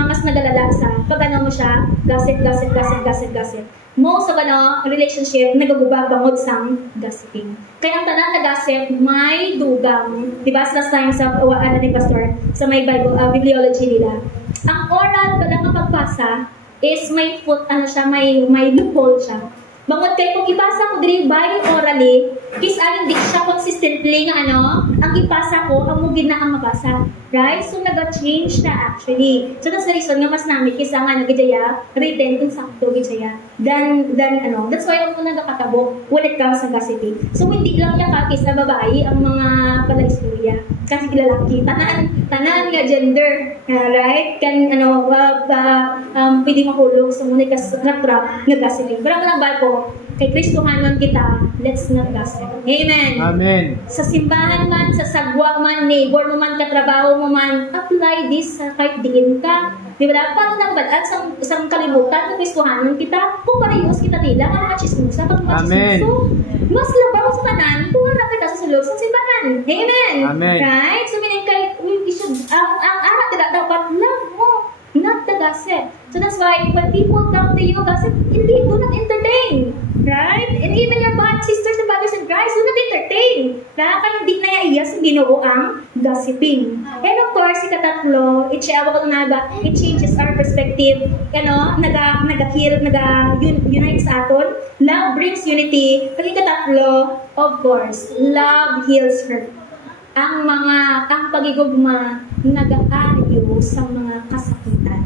pag mo siya, gossip. Most of relationship nagagubag-bangod sang gossiping. Kaya ang tanan na gossip may dugang. Diba sa time sa ni Pastor sa may Bible bibliology nila. Ang oral ba lang pagpasa is may may loophole siya. Bangod kay kung ipasa ko diri by orally, is di siya consistently nga ang ipasa ko hamugin na ang mabasa. Right? So naga-change na actually. So that's the reason nga mas namin kisa nga gidaya written insakto gidaya. Then that's why ako nagakatabo when it comes sa gossiping. So hindi lang yung kakis na babae ang mga pala-istorya. Kasi lalaki, tanan nga gender, right? Pwede mahulog sa muna trap nga gossiping. Pero ang ba ko, kay Kristohanon kita, let's not gossip. Amen. Amen. Sa simbahan man, sa sagwa man, neighbor mo man, katrabaho mo man, apply this sa kahit diin ka. Di ba? Paano nang balaan sa kalibutan ng Kristohanon kita? Kung parehos kita nila, nga machismusa, pag machismuso. Mas labaw sa tanan, kung harap kita sa sulod sa simbahan. Amen. Amen. Right? So, meaning ang arat nila dapat love mo, not the gossip. So that's why when people come to you, gossip, hindi, do not entertain. Right? And even your sisters and brothers in Christ, do not entertain. Kaya hindi na iya sa Ginoo ang gossiping. And of course, ikatatlo, it changes our perspective. Nag-heal, nag-unite sa aton. Love brings unity. At ikatatlo, of course, love heals hurt. Ang pagigugma, nag-aayo sa mga kasakitan.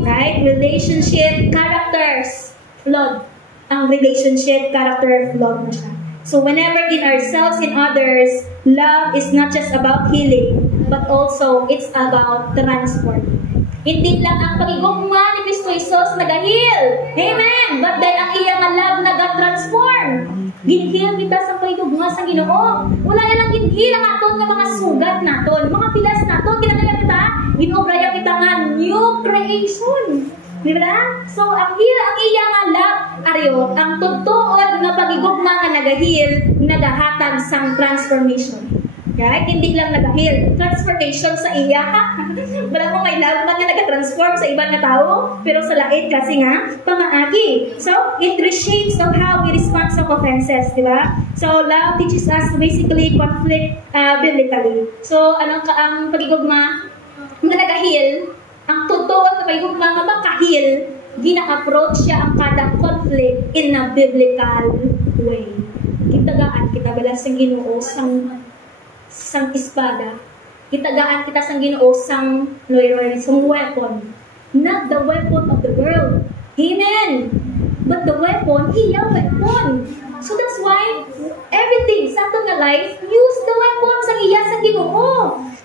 Right? Relationship, characters, flawed. Ang relationship, character, flawed na siya. So whenever in ourselves, in others, love is not just about healing, but also it's about transforming. Hindi lang ang pagigugma ni Kristo Jesus nag-heal. Amen! But then ang iyang love nag-transform. Ginheal kita sa pagigugma sa Ginoo. Wala na lang ginheal ang aton ng mga sugat naton, mga pilas naton, ginagaya kita, ginobraya kita nga new creation. Di ba? So, ang iyang love, ang tutuod nga pagigugma nga nag-heal, nagahatag sang transformation. Right? Hindi lang nag-heal. Transformation sa iya. Wala mo may love man nga nag-transform sa ibang na tao, pero sa lain kasi nga, pamaagi. So, it reshapes of how we respond sa offenses, di ba? So, love teaches us basically conflict biblically. So, ang pagigugma nga nag-heal, ang totoo na pagigugma nga makahil, gina-approach siya ang kada conflict in a biblical way. Kitagaan kita bala sang Ginoo sang espada. Kitagaan kita sang Ginoo sang weapon. Not the weapon of the world. Amen. But the weapon, iyang weapon. So that's why, everything sa ato nga life, use the weapons ang iya sa Ginoo.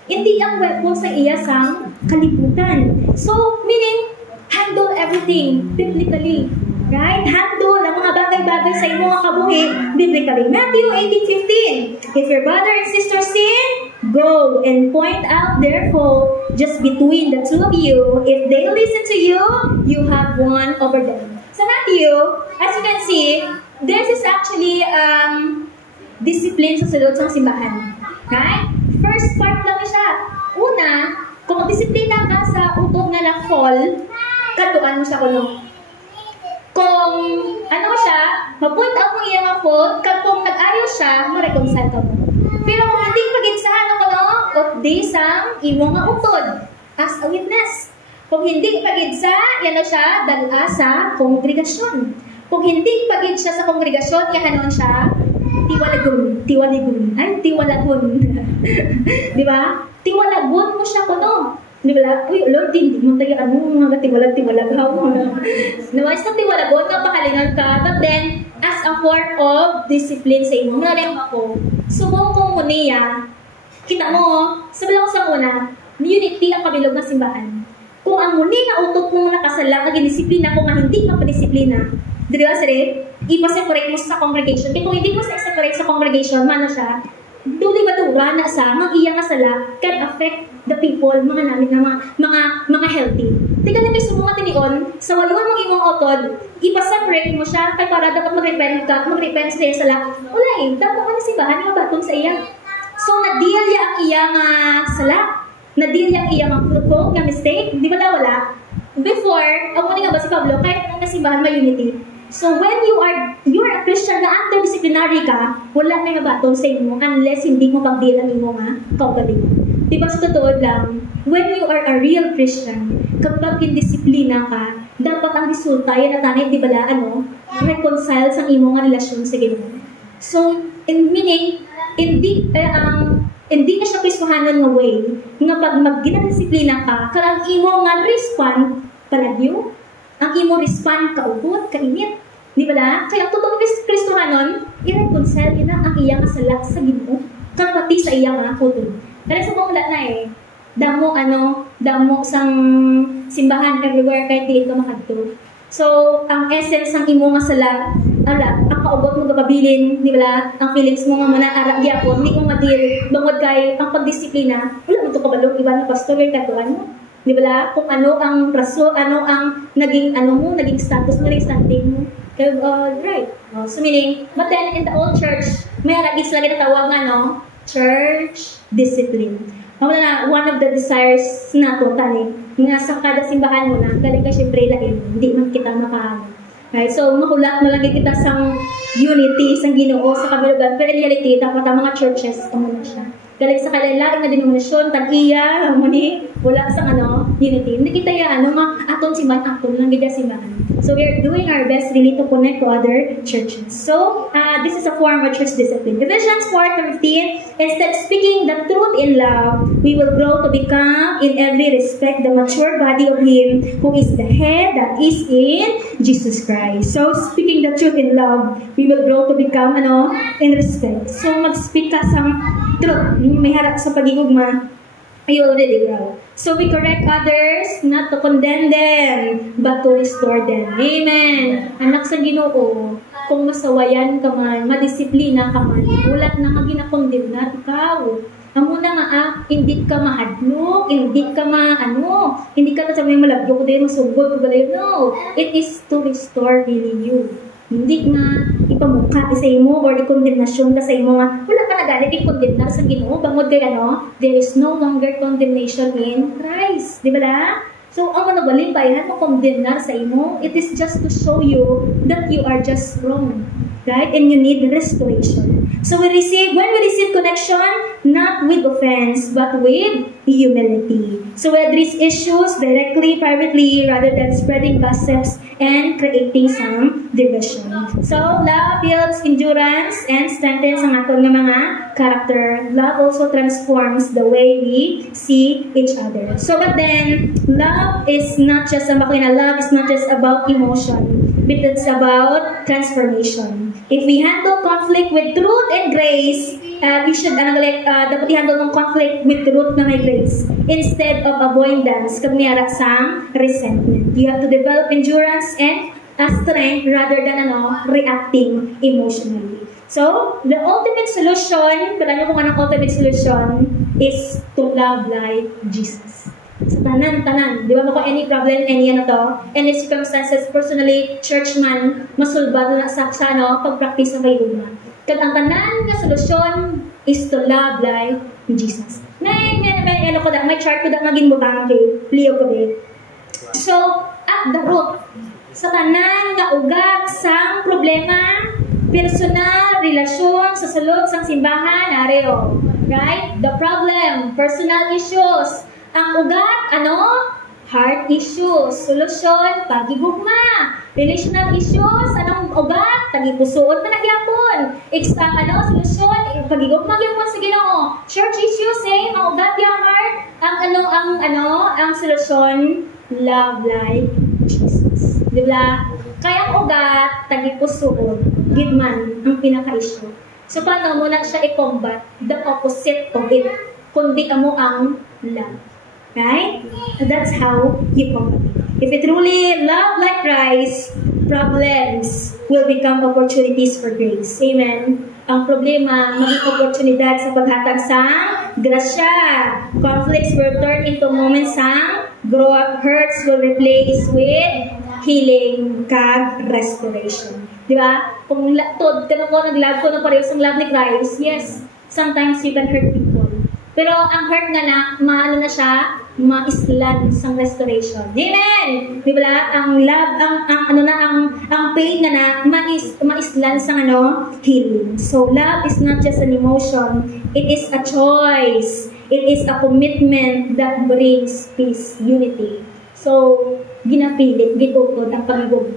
Hindi ang weapons ang iya sa kalibutan. So, meaning, handle everything biblically. Right? Handle ang mga bagay-bagay sa imo nga kabuhi biblically. Matthew 18:15. If your brother and sister sin, go and point out their fault just between the two of you. If they listen to you, you have won over them. So Matthew, as you can see, this is actually discipline sa sulod sa simbahan. Right? First part lang siya. Una, kung disiplina ka sa utod nga na fall, katuan mo siya kuno. Kung ano siya, mag-point out mo iya nga fault, kung nag-ayos siya, ma-reconcile ka mo. Pero kung hindi pag-insahan ako no, of this ang imo nga utod as a witness. Kung hindi pag-insa, yan siya, dala sa kongregasyon. Kung hindi pag-in siya sa kongregasyon, yahanon siya, tiwalagun. Di ba? Tiwalagun mo siya kuno. Di ba? Uy, Lord, hindi mo tayo mga tiwalag-tiwalagaw. Diba? Isang tiwalagon, kapakalingan ka. But then, as a form of discipline sa imo, nalang ako, subong mo niya, kita mo, sabi lang ko sa una, unity ang kabilog ng simbahan. Kung ang muni nga utot mong nakasala, naging-disiplina, kung nga hindi ka pa-disiplina, di ba, sir? Ipa-separate mo sa congregation. Kaya kung hindi mo sa-separate sa congregation, mano siya, duli-badura na sa mga iya nga sala can affect the people, mga namin na mga healthy. Tika na kayo sa mga tinion, sa waluan mong imong otod, ipa-separate mo siya, kaya para dapat mag-repent sa iya sala. Wala eh, dapat ka na simbahan yung batong sa iya. So, na-deal ang iya nga sala, na-deal ang iya nga fault, nga mistake, di ba daw wala? Before, ang muna nga ba si Pablo, kahit anong kasimbahan may unity. So when you are a Christian na under-disciplinary ka, wala may nabatong sa inyo unless hindi mo pagdilang mo nga kaugaling. Diba sa totoo lang, when you are a real Christian, kapag indisiplina ka, dapat ang resulta yan na tanay, di ba reconcile sa imo nga relasyon sa Ginoo. So, in meaning, hindi na siya Kristohanon nga way, nga pag mag-ginadisiplina ka, karang imo nga respond, palagyo, ang imo respond kaupot, kainit. Di ba la? Kaya ang totoong Kristohanon, i-reconcile na ang iyang sala sa Ginoo, kapati sa iyang utod. Kaya sa mga na damo sang simbahan everywhere kahit diin ka makadto. So, ang essence ng imo nga sala, ang kaubot mo gababilin, di ba? Ang feelings mo nga muna arap gyapon, hindi mo ma-deal, bangod kay ang pagdisiplina, wala mo to kabalong iba na pastor kay katuan mo. Di ba? Kung ano ang raso, ano ang naging status mo, naging standing mo. Kaya, right. So meaning, but then in the old church, may aragis lagi na tawag nga, church discipline. Wala na, one of the desires na ito, tani, nga sa kada simbahan mo na, galing ka syempre lain, hindi man kita makaano. Right? So, makulat mo lang kita sa unity, sa Ginoo, sa kabilugan. Pero in reality, dapat ang mga churches, na siya. Galing sa kailangan na denominasyon, tag-iya, wala sa unity. Hindi kita aton simbahan, aton lang kita simbahan. So we are doing our best really to connect to other churches. So this is a form of church discipline. Ephesians 4:15, instead speaking the truth in love, we will grow to become in every respect the mature body of Him who is the head, that is in Jesus Christ. So speaking the truth in love, we will grow to become in respect. So mag-speak ka sa truth, may harap sa pagigugma, you already grow. So we correct others, not to condemn them, but to restore them. Amen. Anak sa Ginoo, kung masawayan ka man, madisiplina ka man, ulat na nga ginakondem na ikaw. Amo na nga hindi ka mahadlok, hindi ka hindi ka sabi malabyo ko din, masugod ko galayo. No, it is to restore really you. Hindi nga ipamukha sa imo or i-condemnasyon ka sa imo nga wala ka na galit i-condemnar sa Ginoo bangod kay there is no longer condemnation in Christ, di ba la? So ang manabalin bayan mo condemnar sa imo, it is just to show you that you are just wrong, right? And you need restoration. So when we receive connection, not with offense, but with humility. So we address issues directly, privately, rather than spreading gossips and creating some division. So love builds endurance and strengthens ang aton nga mga character. Love also transforms the way we see each other. So but then, love is not just about emotion, but it's about transformation. If we handle conflict with truth and grace, we should dapat i-handle ng conflict with truth na may grace instead of avoidance kag miyara sang resentment. You have to develop endurance and strength rather than reacting emotionally. So, the ultimate solution, kung ano kung anong ultimate solution, is to love like Jesus. Sa tanan, di ba kung any problem, any circumstances, personally, church man, masulbado na sa pag-practice ng kaigugma. Kag ang tanan nga solusyon is to love like Jesus. May chart ko nga ginbutang kay Leo ko din. So, at the root, sa tanan nga ugat sang problema, personal, relasyon, sa sulod sang simbahan, areo. Right? The problem, personal issues. Ang ugat, heart issues. Solusyon, pagigugma. Relational issues, anong ugat? Tagipusuot na nagyapon. Solusyon, pagigugma gyapon sa Ginoo. Church issues, ang ugat yung heart. Ang solusyon, love like Jesus. Diba? Kaya ang ugat, tagipusuot, gidman ang pinaka-issue. So, paano mo na siya i-combat the opposite of it, kundi amo ang love. Right? That's how you combat it. If you truly love like Christ, problems will become opportunities for grace. Amen? Ang problema, maging oportunidad sa paghatag sa grasya. Conflicts will turn into moments sa grow up. Hurts will replace with healing kag restoration. Diba? Kung nag-love ko na pareho sa love ni Christ, yes, sometimes you can hurt people. Pero ang hurt na maano na siya, ma-islan sang restoration. Amen! Diba? Ang love, ang pain na ma-islan sang healing. So, love is not just an emotion. It is a choice. It is a commitment that brings peace, unity. So, ginapilit, gitutod ang pag-ibig.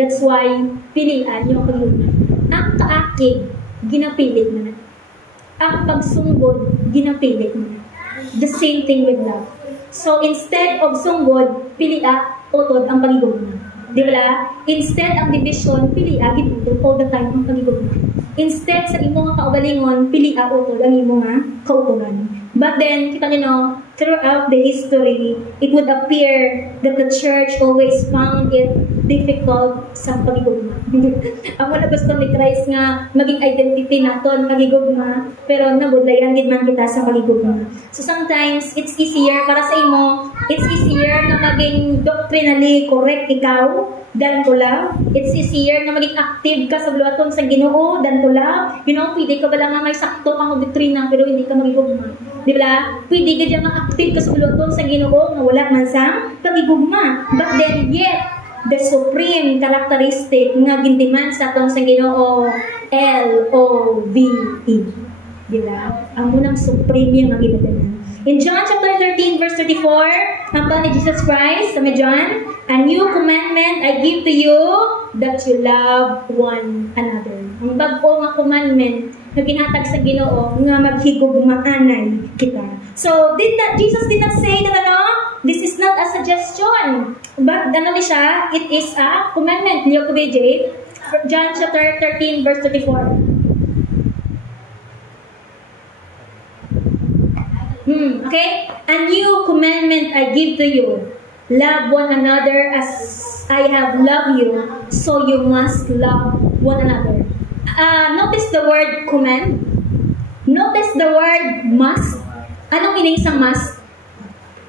That's why, pilian yung pag-ibig. Ang kaakig, ginapilit na. Ang pagsunggod, ginapilit mo. The same thing with love. So, instead of sunggod, pilia, utod ang pagigog mo. Di ba? Instead ang division, pilia, gitutod all the time ang pagigog mo. Instead sa imong kaugalingon, pilia, utod ang imong kautugan. But then, kita nyo, throughout the history, it would appear that the church always found it difficult sa pagigugma. Ang wala gusto ni Christ nga maging identity naton pagigugma, pero nabudlayan gid man kita sa pagigugma. So sometimes it's easier para sa imo, it's easier na maging doctrinally correct ikaw than to love. It's easier na maging active ka sa buluhaton sa Ginoo than to love. Pwede ka ba lang nga may sakto kang doktrina pero hindi ka magigugma. Di ba? Pwede ka dyan active ka sa buluhaton sa Ginoo nga wala man sa pagigugma. But then yet, the supreme characteristic nga gintiman sa atong sa Ginoo, L-O-V-E. Diba? Ang munang supreme yung nga ginatiman. In John chapter 13 verse 34, ang ni Jesus Christ, sa John, a new commandment I give to you, that you love one another. Ang bago nga commandment na ginhatag sa Ginoo nga maghigugmaanay kita. So, Jesus did not say that this is not a suggestion, but ni siya, it is a commandment. Liyo ko BJ, John chapter 13 verse 34. Okay? A new commandment I give to you. Love one another as I have loved you, so you must love one another. Notice the word command. Notice the word must. Anong meaning sa must?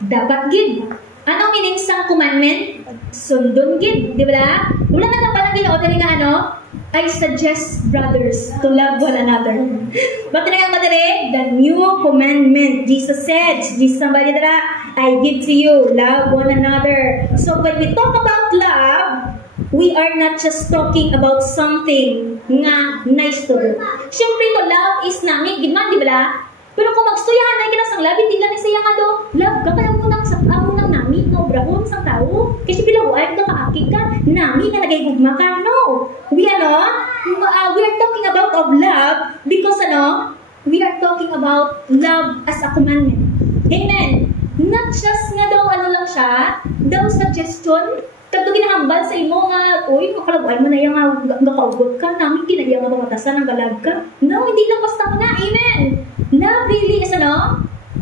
Dapat gid. Anong meaning sa commandment? Sundon gid. Di ba? Wala na parang gina-order nga I suggest brothers to love one another. But the new commandment, Jesus said, somebody that I give to you, love one another. So when we talk about love, we are not just talking about something nga nice to do. Siyempre to love is namin, gitman, di ba? Pero kung magstuyahan na ka sang love, hindi lang siya nga do, love ka pa ang unang nami, no, brahon sang tao. Kasi bilawan ka kaakig ka, nami nga nagayugma ka, no. We are talking about of love because we are talking about love as a commandment. Amen. Not just nga daw lang siya, daw suggestion, kadto ginahambal sa imo nga, uy, makalabuan mo na yung gakaugot ka, namin kinaya nga bangatasan ang galag ka. No, hindi lang basta mo na. Amen. Love really is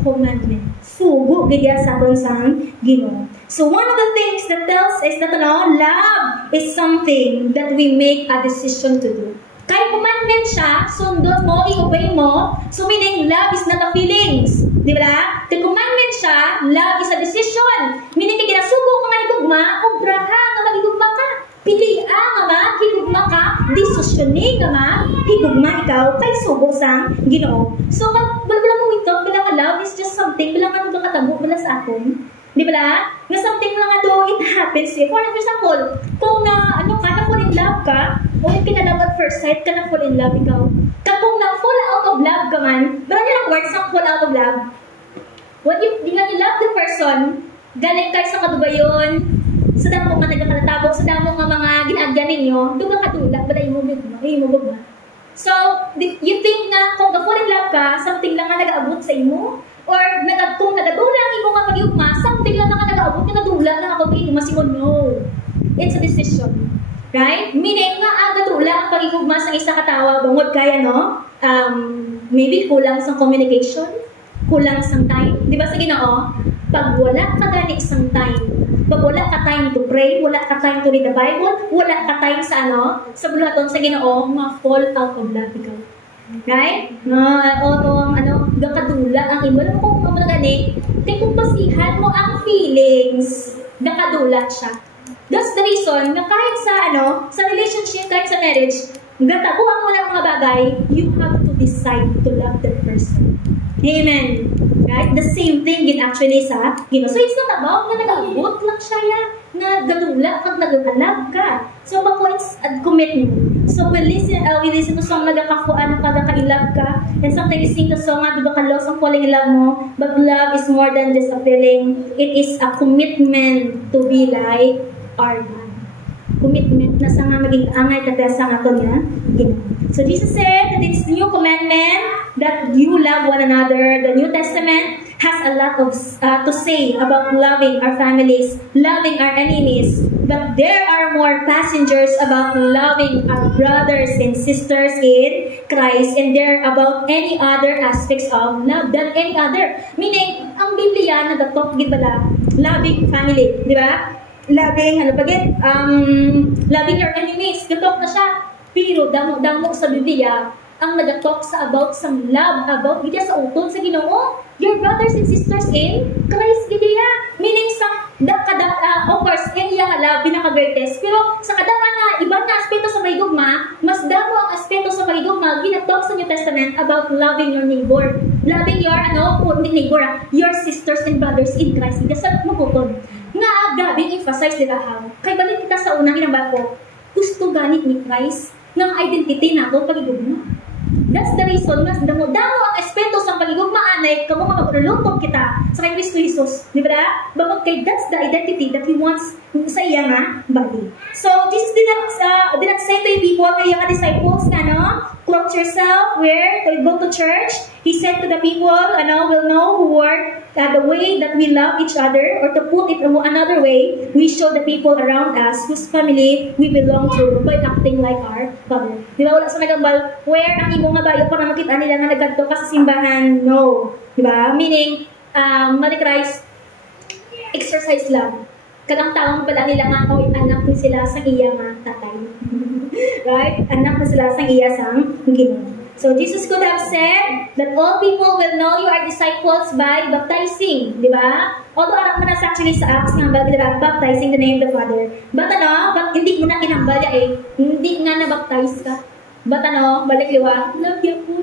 commandment. Sugo gaya sa aton sang Ginoo. So one of the things that tells is that love is something that we make a decision to do. Kaya commandment siya, sundot mo, i-obey mo. So meaning, love is not a feelings. Di ba? The commandment siya, love is a decision. Meaning, kaya ginasugo ka nga higugma, obraha nga magigugma ka. Pilian nga ma, higugma ka. Decisioning nga ma, higugma ikaw, kay sugo sang Ginoo. So, wala mo ito, wala love is just something, wala nga katabo, wala sa akin. Di ba? Nga something lang nga do, it happens eh. For example, kung fall in love ka, o yung kinalove at first sight ka na fall in love ikaw. Kung na-fall out of love ka man, ba niya ang words ng fall out of love? When you love the person, galing kayo sa kadugayon, sa damo nga nagkakalatabok, sa damo nga mga ginagyan ninyo, doon ka katulak, ba na imubog ba? So, you think na kung na-fall in love ka, something lang nga nag-aabot sa imo, or kung nagadula ang imo nga pag-iugma, something lang nga nag-aabot, nagadula lang ako pag-iugma, no. It's a decision. Right? Meaning nga agadula ang pag-igugma sa isa katawa, bangod kaya maybe kulang sa communication, kulang sa time. Di ba sa Ginoo? Pag wala ka gani isang time, pag wala ka time to pray, wala ka time to read the Bible, wala ka time sa sa bulaton sa Ginoo, ma-fall out of love ikaw. Right? Gakadula ang imo. Alam mo kung gani, kaya kung basihan mo ang feelings, gakadula siya. That's the reason na kahit sa relationship, kahit sa marriage, gatabuhan mo ng mga bagay, you have to decide to love that person. Amen. Right? The same thing din actually sa Ginoo. So it's not about na nag-abot lang siya na gadula kag nag-alab ka. So bako it's a commitment. So we listen to song nagakakuan pag naka-love ka, and sometimes we sing the song di ba ka lost ang falling in love mo, but love is more than just a feeling. It is a commitment to be like our God. Commitment na sa nga maging angay kada sa ato niya. So Jesus said that it's new commandment that you love one another. The New Testament has a lot of to say about loving our families, loving our enemies. But there are more passengers about loving our brothers and sisters in Christ, and there about any other aspects of love than any other. Meaning, ang Biblia nagatalk gid bala loving family, di ba? Loving, loving your enemies. Gatok na siya. Pero damo sa Biblia, ang nagatalk sa about some love, about gidya sa utod sa Ginoo, your brothers and sisters in Christ gidya. Meaning of course, iya nga love, pinaka-greatest. Pero sa kadang ibang na aspeto sa paligugma, mas damo ang aspeto sa paligugma, ginatalk sa New Testament about loving your neighbor. Loving your, neighbor, your sisters and brothers in Christ. Gidya sa maputod. Nga gabi emphasize nila kay balik kita sa unang hinambal ko, gusto ganit ni Christ ng identity nato paligugma. That's the reason mas damo ang aspeto sa paligugma anay kamo magulutong kita sa kay Kristo Jesus, di ba? Bangod kay that's the identity that He wants sa iya nga body. So Jesus did not say to the people, kay mga disciples clothe yourself where to go to church. He said to the people, will know who work the way that we love each other, or to put it another way, we show the people around us whose family we belong to by acting like our Father. Di ba? Wala sa nagambal, where ang imo nga bayo para makita nila nga nagadto ka sa simbahan? No. Di ba? Meaning, Mother Christ, exercise love. Kadang taong pala nila nga ko, anak ko sila sa iya nga tatay. Right? Anak ko sila sa iya sang Ginoo. So Jesus could have said that all people will know you are disciples by baptizing, di ba? Although anak mo na actually sa Acts nga baptizing the name of the Father. But hindi mo na kinambalya hindi nga na-baptize ka. But balik liwa, love you po.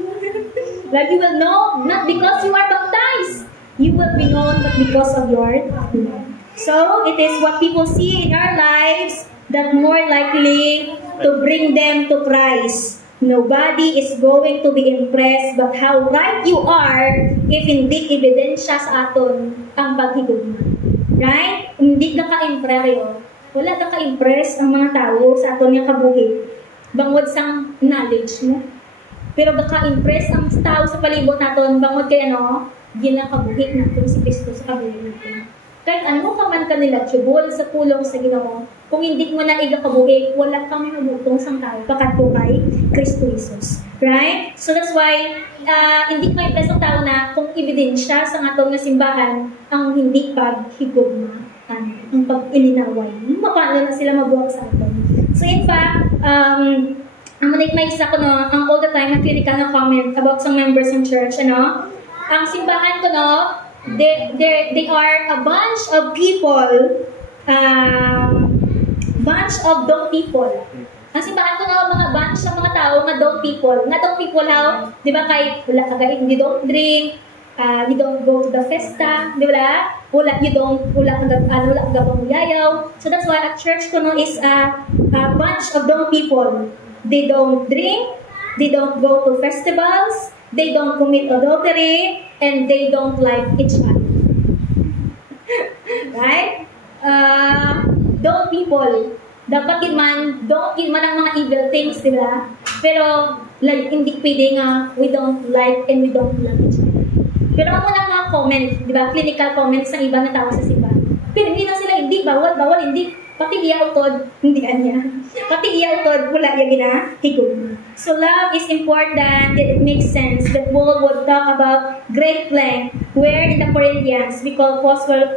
Like you will know, not because you are baptized. You will be known but because of your love. So it is what people see in our lives that more likely to bring them to Christ. Nobody is going to be impressed but how right you are if hindi ebidensya sa aton ang paghigugma. Right? Hindi ka ka-impreryo. Wala ka ka-impress ang mga tao sa aton nga kabuhi. Bangod sang knowledge mo. Pero ka-impress ang tao sa palibot naton bangod kay ano, ginakabuhi natin si Kristo sa kabuhi natin. Kahit ano ka man kanila tubol sa pulong sa Ginoo, kung hindi mo na igakabuhi, wala kang mabutong sang tao pakadto kay Kristo Jesus. Right? So that's why hindi ka impress ang tao na kung ebidensya sa atong nga simbahan ang hindi paghigugma, ang pag-ilinaway. Paano na sila mabuhat sa aton. So in fact, ang may isa ko no, ang all the time na critical na comment about some members ng church, ano? Ang simbahan ko no, they are a bunch of people, bunch of dumb people. Ang simbahan ko nga mga bunch ng mga tao, mga dumb people. Nga dumb people how, di ba kahit wala ka guys, you don't drink, you don't go to the festa, di ba? Wala ka gabang yayaw. So that's why at church ko no is a bunch of dumb people. They don't drink, they don't go to festivals, they don't commit adultery, and they don't like each other. Right? Don't people. Dapat don't gid man ang mga evil things, di ba? Pero, like, hindi pwede nga, we don't like and we don't love each other. Pero ako lang mga comment, di ba? Clinical comments ng ibang tao sa simba. Pero hindi na sila, hindi, bawal, hindi. Pati iya utod, hindi kanya. Pati iya utod, wala iya ginahigog. So love is important, it makes sense that Paul would talk about great length, where in the Corinthians, because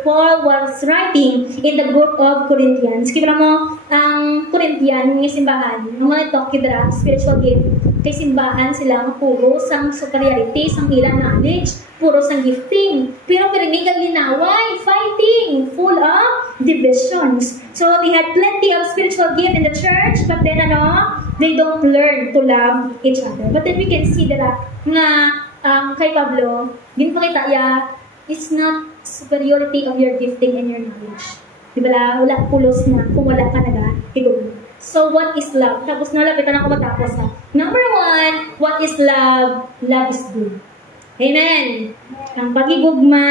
Paul was writing in the book of Corinthians. Kaya mo, ang Corinthian, ng simbahan, ang mga talk kidra, spiritual gift, kay simbahan sila puro sang superiority, sang ilang knowledge, puro sang gifting. Pero pirimigan linaway, fighting, full of divisions. So they had plenty of spiritual gift in the church, but then they don't learn to love each other. But then we can see that kay Pablo, ginpakita ya, it's not superiority of your gifting and your knowledge. Diba wala pulos na kung wala ka nag-higog. So what is love? Tapos nalapitan ako matapos ha. Number 1, what is love? Love is good. Amen. Ang pagigugma,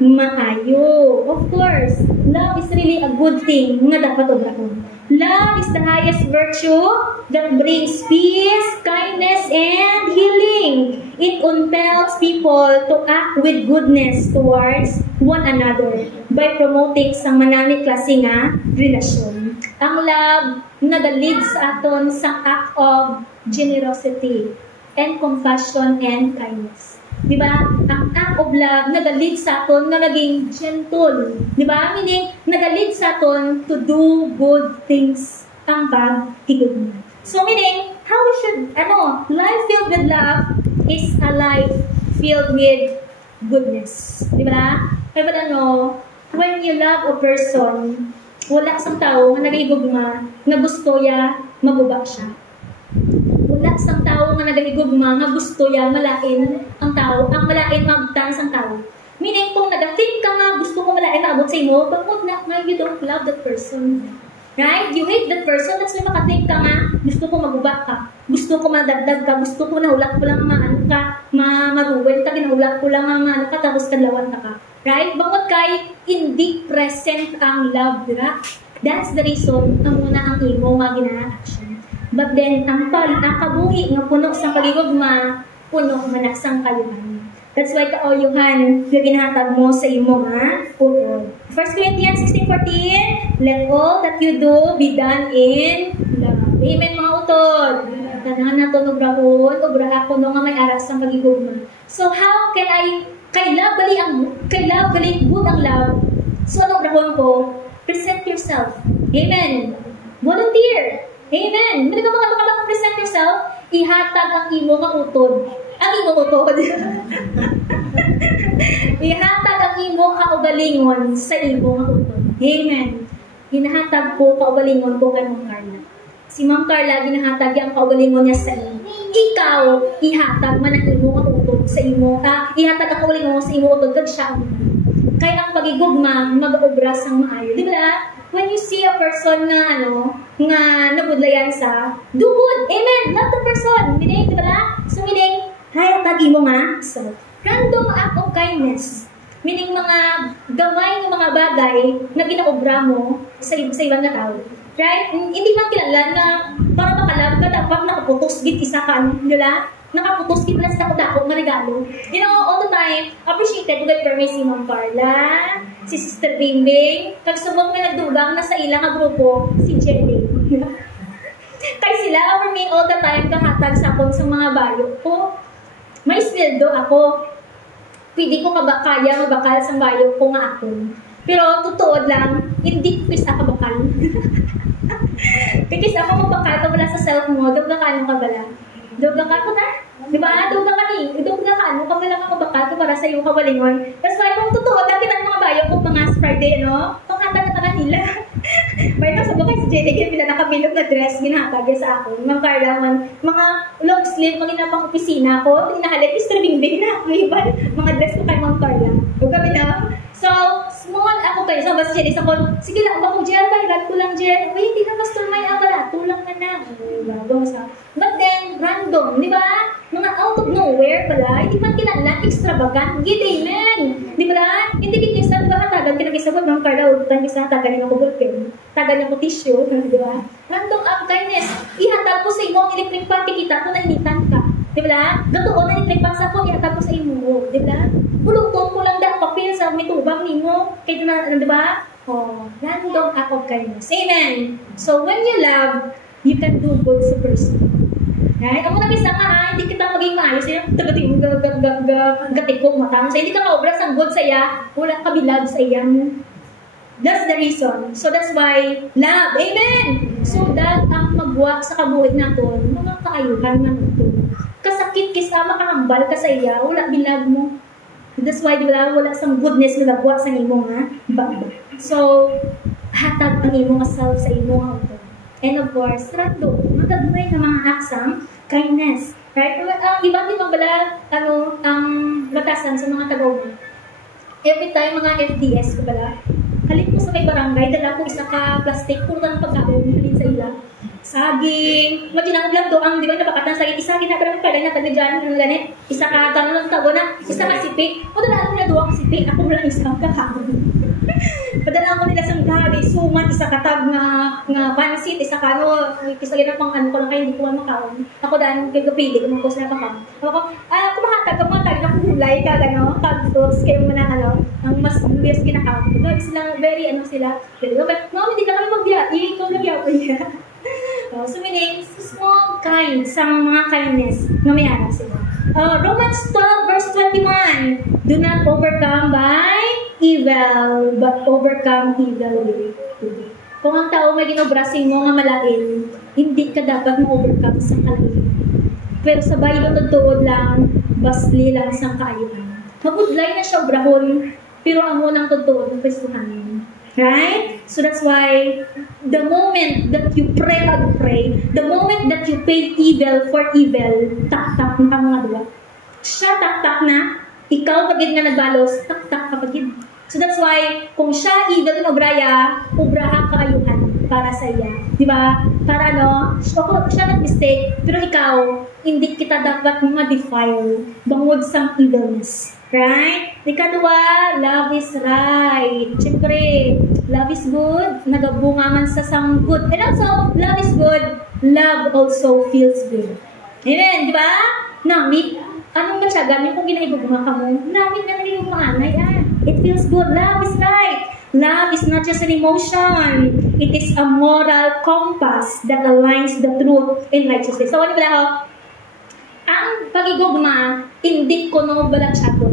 maayo. Of course, love is really a good thing nga dapat obraon. Love is the highest virtue that brings peace, kindness, and healing. It compels people to act with goodness towards one another by promoting sa manami klase nga relasyon. Ang love nagalid sa aton sa act of generosity and compassion and kindness. Diba? Ang act of love nagalid sa aton na naging gentle. Diba? Meaning, nagalid sa aton to do good things ang paghigugma. So meaning, how we should, life filled with love is a life filled with goodness. Diba? Kaya when you love a person, wala sang tao nga nagigugma, nga gusto ya, magubak siya. Wala sang tao nga nagigugma, nga gusto ya, malain ang tao, ang malain magtan sang tao. Meaning, kung nag-think ka nga, gusto ko malain maabot sa imo, bakit na you don't love that person. Right? You hate that person, that's why makathink ka nga, gusto ko magubak ka, gusto ko madagdag ka, gusto ko nahulak ko lang maruwin ka, ginahulak ko lang ka, tapos kadlawan ka. Right? Bakit kay hindi present ang love, diba? That's the reason ang muna ang imo nga gina-action. But then, ang kabuhi nga puno sa pagigugma, puno manaksang kayuhan. That's why kaoyuhan yung ginahatag mo sa imo nga utod. 1 Corinthians 16:14, let all that you do be done in love. Amen mga utod. Tanahan na ito obraha ko nga may aras ang pagigugma. So how can kay love bali good ang love. So ano obrahon ko? Present yourself. Amen. Volunteer. Amen. Hindi ka mga present yourself, ihatag ang imo nga utod. Ang imo utod. Ihatag ang imo kaugalingon sa imo nga utod. Amen. Hinahatag ko kaugalingon ko kay Ma'am Carla. Si Ma'am Carla, ginahatag ang kaugalingon niya sa iyo. Ikaw, ihatag man ang imo nga utod sa imo. Ihatag ang kaugalingon mo sa imo utod kag siya. Kaya ang pagigugma, mag-obra sang maayo. Di ba? when you see a person nga, nga nabudlayan sa, do good. Amen. Love the person. Meaning, di ba na? So, meaning, tagi mo nga. So, random act of kindness. Meaning, mga gamay ng mga bagay na ginaobra mo sa ibang na tao. Right? Hindi man kilala na para makalab ka, dapat nakaputos git isa ka, nila? Nakaputos git na sa dako nga regalo. You know, all the time, appreciated with for me si Ma'am Carla, si Sister Bimbing, kagsubong nga nagdugang na sa ilang grupo, si Jenny. Kaya sila, for me, all the time, kahatag sa akong sa mga bayo ko. May sweldo ako. Pwede ko kaya mabakal sa bayo ko nga ako. Pero, totoo lang, hindi ko kisa kabakal. Kaya ako mabakal ka wala sa self mo, doon ka ano ka bala. Doon ka ko na. Di ba? Doon ka ni. Doon ka ano ka wala ka mabakal ka para sa iyong kawalingon. That's why, kung totoo lang, kita mga bayo ko mga Friday, panghatag na kanila. May nasa bakay si JD, kaya nakabilog na dress, ginhatag sa ako. Mga Carla, mga long sleeve, mga ginapang opisina ko, tinahalit, Mr. Bingbing na, mga dress ko kay Mga Carla. Huwag kami na. So, small ako kayo. So, basta JD, sige lang, ako Jer, bayad ko lang Jer. Uy, hindi na pastor may abala, tulang na na. But then, random, di ba? Mga out of nowhere pala, hindi man kilala, extravagant, gid, amen. Di ba? Hindi kikisa, di ba, hatagan, kinakisabot, Mga Carla, utan kisa, hatagan yung ballpen, tagan yung tissue, di ba? Random act kindness, ihatag ko sa imo ang electric fan, kikita ko na initan ka. Di ba? Gatuon na electric fan sa ko, ihatag ko sa imo, di ba? Puluton ko lang dahil papel sa mitubang nimo, kaya na, di ba? Random act of kindness. Amen. So, when you love, you can do good sa person. Right? Ang mga isa nga, hindi kita maging maayos. Tagating gatikong matang. So, hindi ka maobra sa good sa iya, wala ka bilab sa iya. That's the reason. So, that's why, love. Amen! So, that ang magwak sa kabuhit natin, mga kaayuhan nga nato. Kasakit kisa, makahambal ka sa iya, wala bilab mo. That's why, wala sang goodness na nagwak sa imo nga. So, hatag ang imo asal sa imo nga auto. And of course, rando, magagmay ng mga aksang kindness. Right? Ibang bala, ang batasan sa mga tagawin. Every time, mga FDS ko bala, halit mo sa may barangay, dala ko isa ka plastic, puro ng pagkaon, halit sa ila. Saging, maginang lang doang, di ba, napakatan saging, isa ginagawa ng pala na taga dyan, ng ganit, isa ka, tanong ng tago na, isa ka sipi, o dala ko na doang sipi, ako lang isang kakaon. Padala ko nila sang gabi, suman, isa katag nga pansit, isa ka, isa gina pang ano ko lang kayo, hindi ko makaon. Ako daan, kagapili, kung ko sila kakam. Ako, kumahatag, kumatag na kulay, kag-fruits, kayo mo na, ang mas best kinakaon. Grabe sila, very, sila, no, hindi ka kami magbiyahe, ikaw nagyapo niya. So, meaning, small kind, sa mga kindness, na may anak sila. Romans 12, verse 21, do not overcome by evil, but overcome evil with good. Kung ang tao may ginobrasing mo nga malain, hindi ka dapat ma-overcome sa kalain. Pero sa Bible, totoo lang, basli lang sa kaayuhan. Mabudlay na siya obrahon, pero ang unang totoo ng Kristohanin. Right? So that's why the moment that you pray, the moment that you pay evil for evil, tak-tak na mga duwa. Siya tak-tak na, ikaw pagid nga nagbalos, tak-tak kapagid. So that's why, kung siya evil na obraha kaayuhan para sa iya. Di ba? Para siya nag-mistake, pero ikaw, hindi kita dapat ma-defile bangod sa evilness. Right? Ikadua, love is right. Siyempre, love is good. Nagabunga man sa sang good. And also, love is good. Love also feels good. Amen, di ba? Namit, anong matyagan yung kung ginaibubunga ka mo? Namit na naging mga anay. It feels good. Love is right. Love is not just an emotion. It is a moral compass that aligns the truth and righteousness. So, ano ba ang pagigugma, hindi ko no balansyado.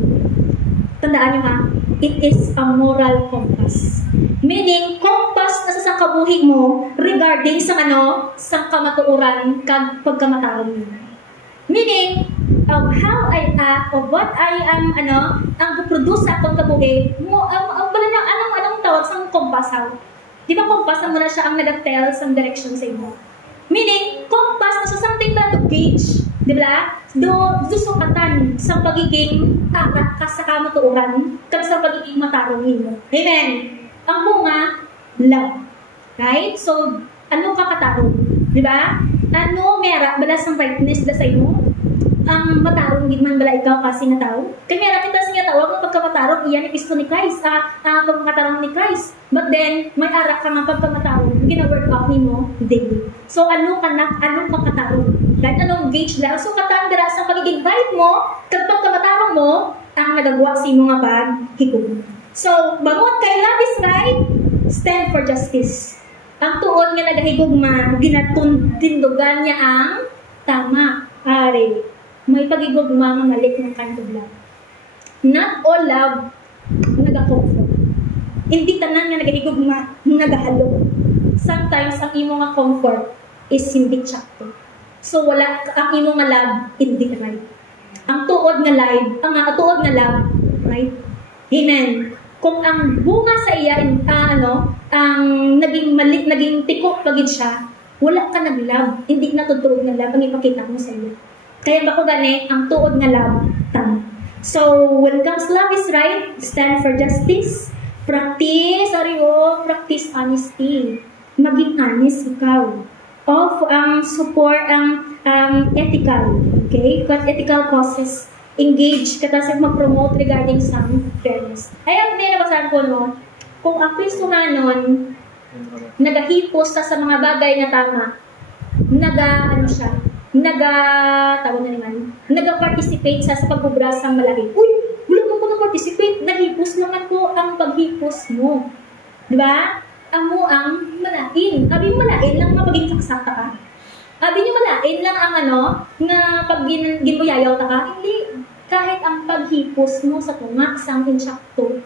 Tandaan nyo ha, it is a moral compass. Meaning, compass na sa kabuhi mo regarding sa sa kamatuuran kag pagkamataon mo. Meaning, of how I act, of what I am, ang produce sa akong kabuhi, anong tawag sa compass ha? Di ba compass mo na siya ang nag-tell sa direction sa inyo? Meaning, compass na sa something na to gauge. Di ba? Do sukatan sa pagiging takat ka sa kamatuuran kag sa pagiging matarong nimo. Amen. Ang bunga, love. Right? So, ano ka katarong? Di ba? Ano mera, balas ang brightness da sa imo? Ang matarong gid man bala ikaw kasi nga tao. Kay mera kita nga tao ang pagkamatarong iyan ni Kristo ni Christ, pagkamatarong ni Christ. But then may ara ka nga pagkamatarong gina-work out nimo daily. So ano ka katarong? Kahit anong gauge lang. So katang dira sa pagiging right mo, kag pagkamatarong mo ang nagagawa sa imo nga paghigugma. So bangon kay love is right, stand for justice. Ang tuod nga nagahigugma, ginatindog niya ang tama. Ari, may pagigugma nga malik ng kind of love. Not all love nag-comfort. Hindi tanan nga nagahigugma, nagahalo. Sometimes ang imo nga comfort is hindi sakto. So wala ang imo nga love hindi right. Ang tuod nga live, ang tuod nga love, right? Amen. Kung ang bunga sa iya ang naging malik, naging tikok pagid siya, wala ka nag-love, hindi natutulog ng love ang ipakita mo sa iyo. Kaya ba ko gani, ang tuod nga love, tama. So, when comes love is right, stand for justice, practice honesty. Maging honest ikaw. Support ang ethical, okay? But ethical causes, engage ka sa mag-promote regarding some fairness. Ay, ang nabasahan ko, no? Kung ang Kristohanon, nagahipos sa mga bagay na tama, nag-participate sa pagbubrasang malaki. Uy, wala mo ko na-participate. Naghipos naman ko ang paghipos mo. Diba? Amo ang malain. Abi malain lang na maging saksakta ka. Abi niyo malain lang ang nga pag ginbuyayaw ta ka. Hindi. Kahit ang paghipos mo sa tumaksang insakto,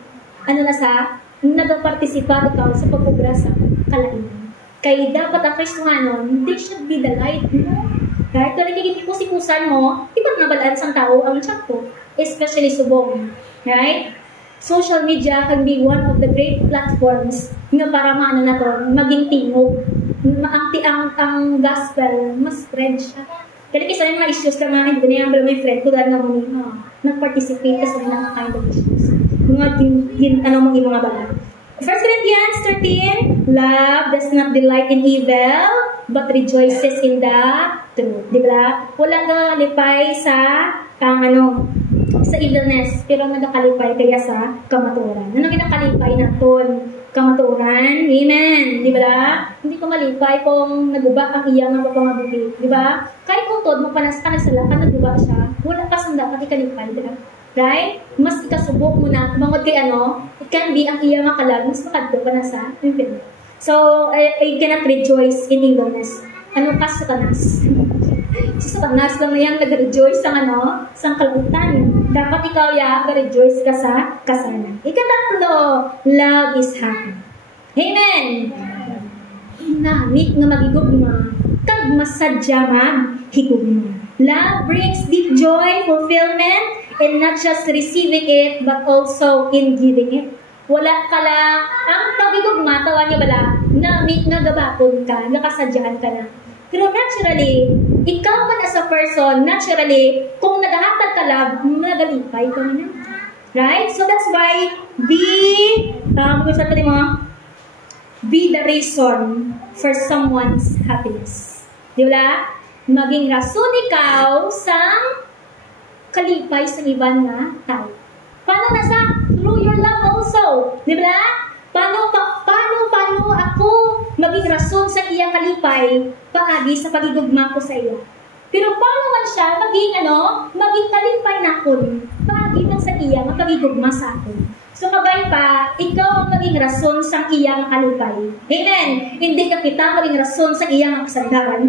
nag-participa ikaw sa pagbubrasang kalainan. Kaya dapat ang Kristohanon, they should be the light mo. Kahit kung nagiging-sikusan mo, iba't nabalaan sang tao ang sakto, especially subong. Right? Social media can be one of the great platforms na para maging tingog. Ang gospel, mas spread siya. Kaya kisa yung mga issues na mga hindi na may friend ko dahil nag-participate ka sa mga kind of issues. Mga bagay. 1 Corinthians 13, love does not delight in evil, but rejoices in the truth. Diba? Wala ka lipay sa evilness, pero nagakalipay kaya sa kamaturan. Ano ginakalipay naton? Kamaturan. Amen. Diba? Hindi ko malipay kung naguba ang iya nga papangabuhi. Diba? Kahit kung tod mo panas ka nagsala ka, naguba siya, wala pa sanda ka ikalipay. Diba? Right? Mas ikasubok mo na, bangod kay it can be ang iya makalag, mas makadlo ka na sa impyerno. So, I cannot rejoice in evilness. Ano ka Satanas? So, Satanas lang na yan nag-rejoice sa kalabutan. Dapat ikaw nag-rejoice ka sa kasalan. Ikatatlo, love is happy. Amen! Namit nga magigugma, kag masadya maghigugma. Love brings deep joy, fulfillment, and not just receiving it, but also in giving it. Wala ka lang, ang pagigugma, tawa niya bala, namit nga gabakon ka, nakasadyahan ka na. Pero naturally, ikaw man as a person, naturally, kung naghahatag ka love, nagalipay ka na. Right? So that's why, be the reason for someone's happiness. Di ba? Maging rason ikaw sa kalipay sa ibang na tao. Paano through your love also? Di ba? Paano ako maging rason sa iyang kalipay paagi sa pagigugma ko sa iya? Pero paano man siya maging kalipay na kun paagi man sa iyang pagigugma sa akin? So kabay pa, ikaw ang maging rason sa iyang kalipay. Amen! Hindi ka kita maging rason sa iyang kasandaran.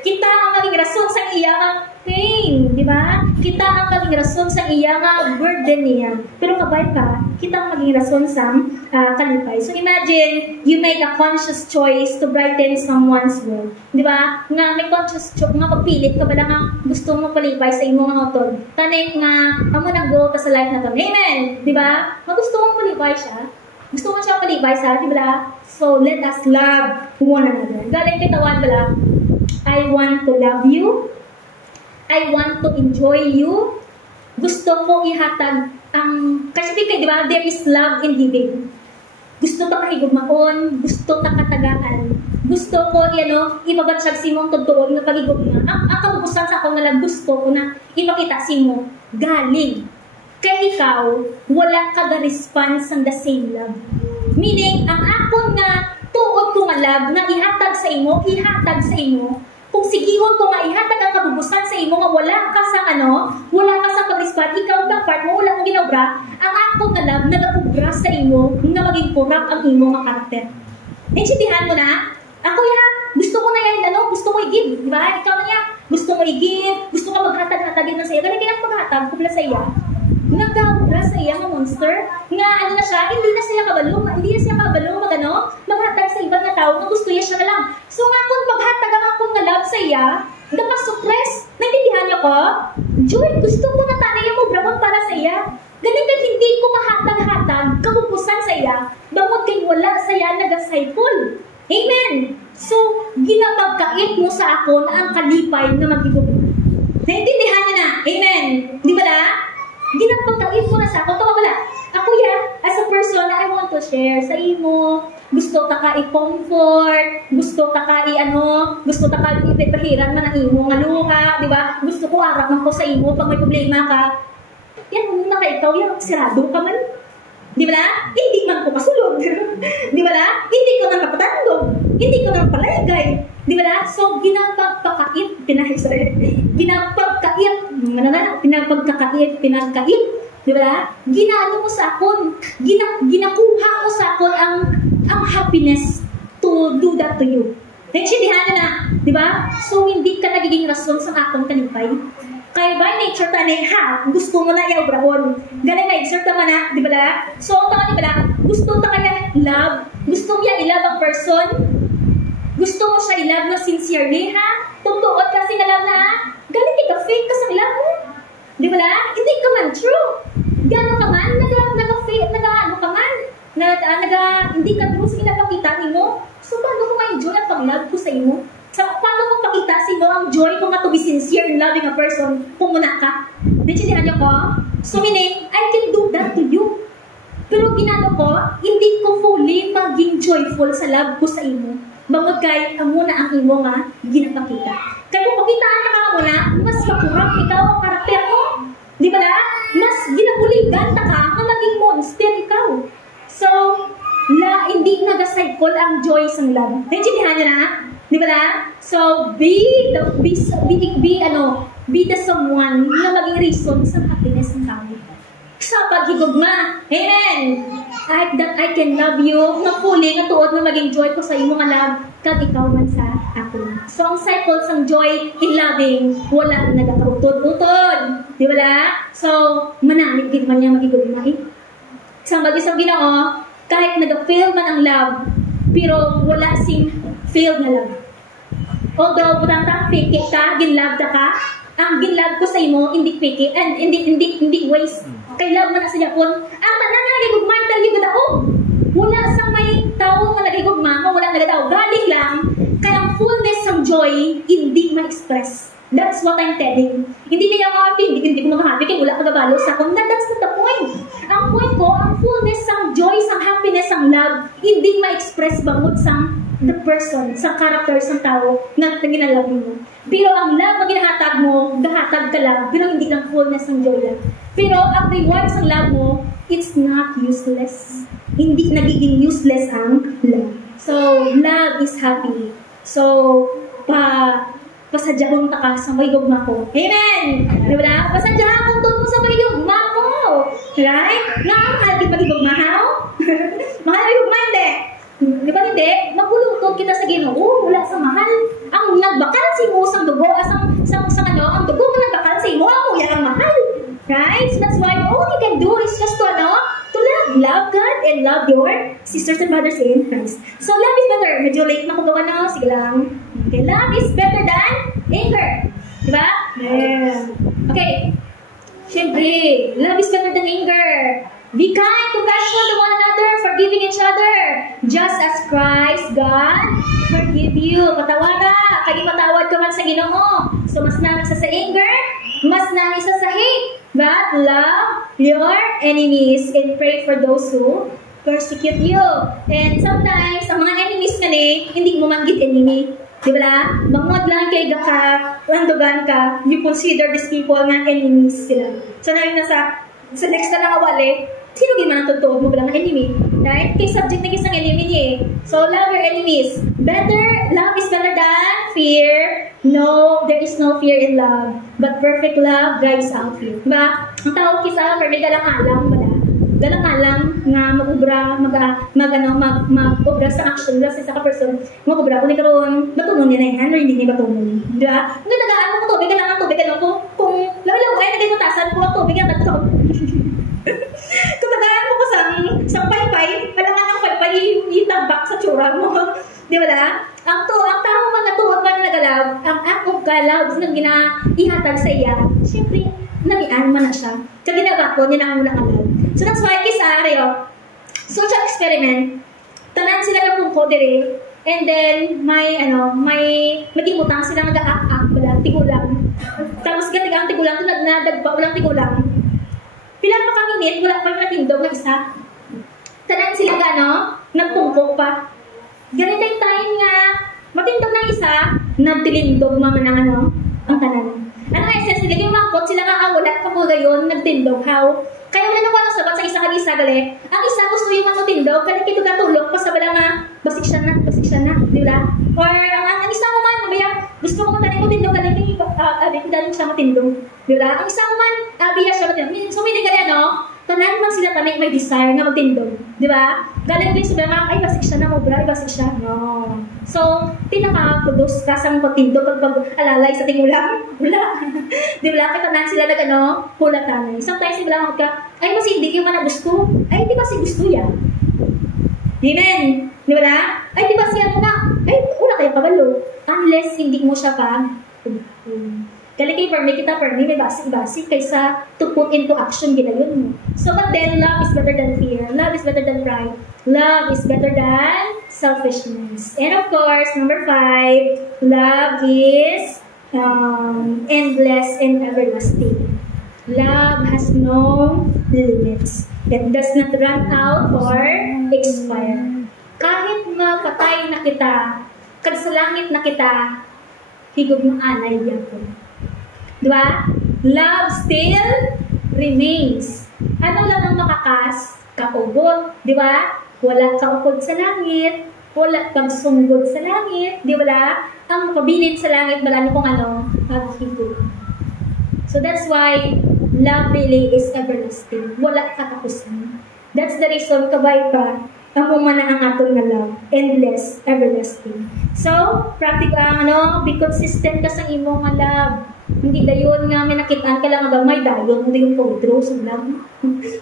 Kita ang maging rason sa iyang pain, di ba? Kita ang maging rason sa iyang burden niya. Pero kabay pa, kita ang maging rason sa kalipay. So imagine, you make a conscious choice to brighten someone's world. Di ba? Nga may conscious choice, nga pagpilit ka ba nga gusto mo palipay sa imong autor. Tanay nga, amo nag-go ka sa life na to. Amen! Di ba? Gusto mong palibay siya. Gusto mo siya palibay sa atin, bala? So, let us love one another. Galing kitawan, bala? I want to love you. I want to enjoy you. Gusto ko ihatag ang... Kasi di ba, there is love in giving. gusto ta kahigugmaon, gusto ta katagaan. Gusto ko, ibabatsyag si mo ang totoo na pagigugma. Ang kabubusan sa akong nalang gusto ko na ipakita si mo, galing. Kaya ikaw, wala ka ga response ang the same love. Meaning, ang akon nga tuod ko nga love na ihatag sa imo, kung sigihon ko nga ihatag ang kabubusan sa imo nga wala ka sa pag-respond, ikaw ka part mo, wala mong ginobra, ang akong nga love nagapubra sa imo nga maging purap ang imo nga karakter. Naintindihan mo na? Ako gusto ko na gusto mo i-give, di ba? Ikaw na gusto mo i-give, gusto mo maghatag-hatagin na sa iya. Ganun kinang paghatag, kupla sa iya. Nagkabra sa iya nga monster, nga na siya, hindi na siya kabalong maghatag sa ibang nga tao, nga gusto niya siya na lang. So nga kung maghatag ang akong nga love sa iya, napasuppress, naintindihan niyo ko? Joy, gusto ko na tanay mo bramon para sa iya. Ganun kag hindi ko mahatag-hatag, kapupusan sa iya, bangod kay wala sa iya nag-cycle. Amen! So, ginapagkait mo sa ako na ang kalipay na magigugma. Naintindihan niya na? Amen! Di ba na? Ginapagkait mo na sa ako. Tawa wala. Ako as a person, I want to share sa imo. Gusto ta ka i-comfort. Gusto ta ka ipahiran man ang imo nga luha. Di ba? Gusto ko arap man ko sa imo pag may problema ka. Yan, muna ka ikaw, sirado ka man. Di ba na? Hindi man ko pasulog. Di ba na? Hindi ko nang kapatandog. Hindi ko nang palaygay. Di ba na? So, pinagkakait. Di ba na? Ginaano mo sa akon. Ginakuha mo sa akon ang happiness to do that to you. Naintindihan na, di ba? So, hindi ka nagiging rason sa akong kanipay. Kaya by nature tanay gusto mo na i-obrahon. Galing na exert naman na, di ba na? So, di ba na? Gusto ta kaya love? Gusto niya i-love ang person? Gusto mo siya i-love na sincerely, Tungtuot kasi na love na, galing ka fake ka sa love mo. Di ba na? Hindi ka man true. Gano'n ka man, nag-fake, hindi ka true sa pinapakita mo. So, paano ko ma-enjoy ang pag-love ko sa imo? Paano kung pakita sa inyo ang joy kung nga to be sincere in loving a person kung muna ka? Naintindihan niyo ko? So meaning, I can do that to you. Pero ginano ko, hindi ko fully maging joyful sa love ko sa imo. Bangod kay, muna ang imo nga ginapakita. Kaya kung pakitaan ka muna, mas makurap ikaw ang karakter mo. Di ba na? Mas ginabuligan ka nga maging monster ikaw. So, hindi nag-cycle ang joy sa love. Naintindihan niyo na? Di ba na? So, be the someone na maging reason sa happiness ng tao. Sa paghigugma. Amen! That I can love you na fully, na tuod na maging joy ko sa imo nga love, kag ikaw man sa ako. So, ang cycle sang joy in loving, wala na nagkakarutod-utod. Di ba na? So, manamit din man niya magigugma. Isang mag-isang Ginoo, kahit nag-fail man ang love, pero wala sing failed na love. Although, budang ta, fake ka, ginlove ka, ang ginlove ko sa imo, hindi fake and hindi waste. Kay love man na sa Japon, ang tanan na nagigugma, wala sang may tao na nagigugma, wala nagadaw. Galing lang, kaya ang fullness ng joy, hindi ma-express. That's what I'm telling. Hindi niya happy, hindi ko happy, kaya wala kagabalo sa akong. That's not the point. Ang point ko, ang fullness ng joy, sang happiness, sang love, hindi ma-express bangod sang the person, sa character, sa tao, na ginalove mo. Pero ang love na ginahatag mo, gahatag ka lang, pero hindi lang fullness ng joy lang. Pero ang reward sa love mo, it's not useless. Hindi nagiging useless ang love. So, love is happy. So, pasadyahon ta ka sa may gugma ko. Amen! Diba? Pasadyahon mo sa may gugma ko. Right? Mahal di magigugma, mahal may gugma, hindi. Di ba hindi? Magulutod kita sa Ginoo, wala sa mahal. Ang nagbakal si mo sang dugo, ang dugo mo nagbakal si mo, ang yan ang mahal. Right? So that's why all you can do is just to love God and love your sisters and brothers in Christ. So love is better. Medyo late na ko gawa na, sige lang. Okay, love is better than anger. Diba? Yeah. Okay. Siyempre, love is better than anger. Be kind, compassionate to one another, forgiving each other. Just as Christ, God, forgive you. Patawad ka. Kaya patawad ka man sa Ginoo. So, mas nang isa sa anger, mas nang isa sa hate. But love your enemies and pray for those who persecute you. And sometimes, ang mga enemies ka hindi mo manggit enemy. Di ba? Mangod lang kay ka, landugan ka, you consider these people nga enemies sila. So, sa next na lang awali, sino ginawa ng totoo mo bilang enemy? Right? Kay subject na kisang enemy niya So, love your enemies. Love is better than fear. No, there is no fear in love. But perfect love drives out fear. Diba? Ang tawag kisa, pero may galang-alang ba? Galang-alang nga mag-ubra, mag-ubra sa action, sa isa ka person, mag-ubra, kung ikaroon, batunon niya na yan, or hindi niya batunon. Diba? Kung natagaan mo tubig, kailangan tubig, kung lawi-law ay nagay-matasan, kung tubig, ang tatawag. Kung tagaan mo ko sa paypay, kailangan ng paypay, itabak sa tsura mo. Di ba na? Ang tao man natuot man nagalab, ang act of galab na ihatag sa iya, siyempre, nabian man na siya. Kaya ginagawa ko, niya na ang unang alab. So that's why kisa social experiment, tanan sila ng pungko dire, and then may magimutang sila nag-aak-ak wala tigulang. Tapos gatigang tigulang tunad na dagpa ulang tigulang. Pila pa kaminit wala pa matindog ng isa. Tanan sila nagpungko pa. Ganito yung time nga matindog ng isa, nagtilindog mga ng ang tanan. Ano nga essence nila yung mangkot sila nga awalat pa mo gayon nagtindog how. Kaya wala nang sabat sa isa kanisa gali. Ang isa gusto yung matindog, kaya kito katulog pa sa bala nga basik siya na, di ba? Or ang isa mo man, gusto mo tanin mo tindog gali, dahil siya matindog, di ba? Ang isa mo man, biya siya matindog. So may gali tanan man sila tanin may desire na magtindog, di ba? Galing din sila nga, ay basik siya na mo, bra, basik siya. No. So, pinaka-produce kasang magtindog pag alalay sa tingulang, wala. Di ba? Kaya tanan sila hulatan. Sometimes sila ka, ay mas hindi yung mana gusto. Ay, di ba si gusto yan? Amen. Di ba na? Ay, di ba siya ay, wala kayo kabalo. Unless hindi mo siya Kaya may basic kaysa to put into action ginayon mo. So, but then, love is better than fear. Love is better than pride. Love is better than selfishness. And of course, number 5, love is endless and everlasting. Love has no limits. It does not run out or expire. Kahit mapatay na kita, kad sa langit na kita, higog ng anay yan po. Diba? Love still remains. Ano lang ang makakas? Kaubot. Diba? Wala kaupod sa langit. Wala kang sunggod sa langit. Diba? Ang makabilin sa langit, marami kung maghigog. So that's why love really is everlasting. Wala katapusan. That's the reason kabay pa ang umana ang atong na love. Endless, everlasting. So, practical, be consistent ka sa imong nga love. Hindi dayon nga may nakitaan ka lang may dayon mo dayon ka withdraw sa love.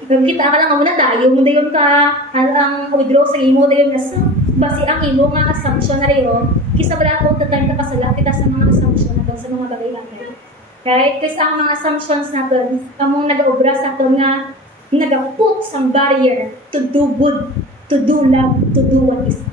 Kita ka lang muna dayon mo dayon ka ang withdraw sa imo dayon nga sa basi ang imo nga assumption na reyo kisa wala ko tatay ka pasala kita sa mga assumption na sa mga bagay-bagay. Right? Kasi ang mga assumptions natin among nag-obra sa aton nga nag-put some barrier to do good, to do love, to do what is right.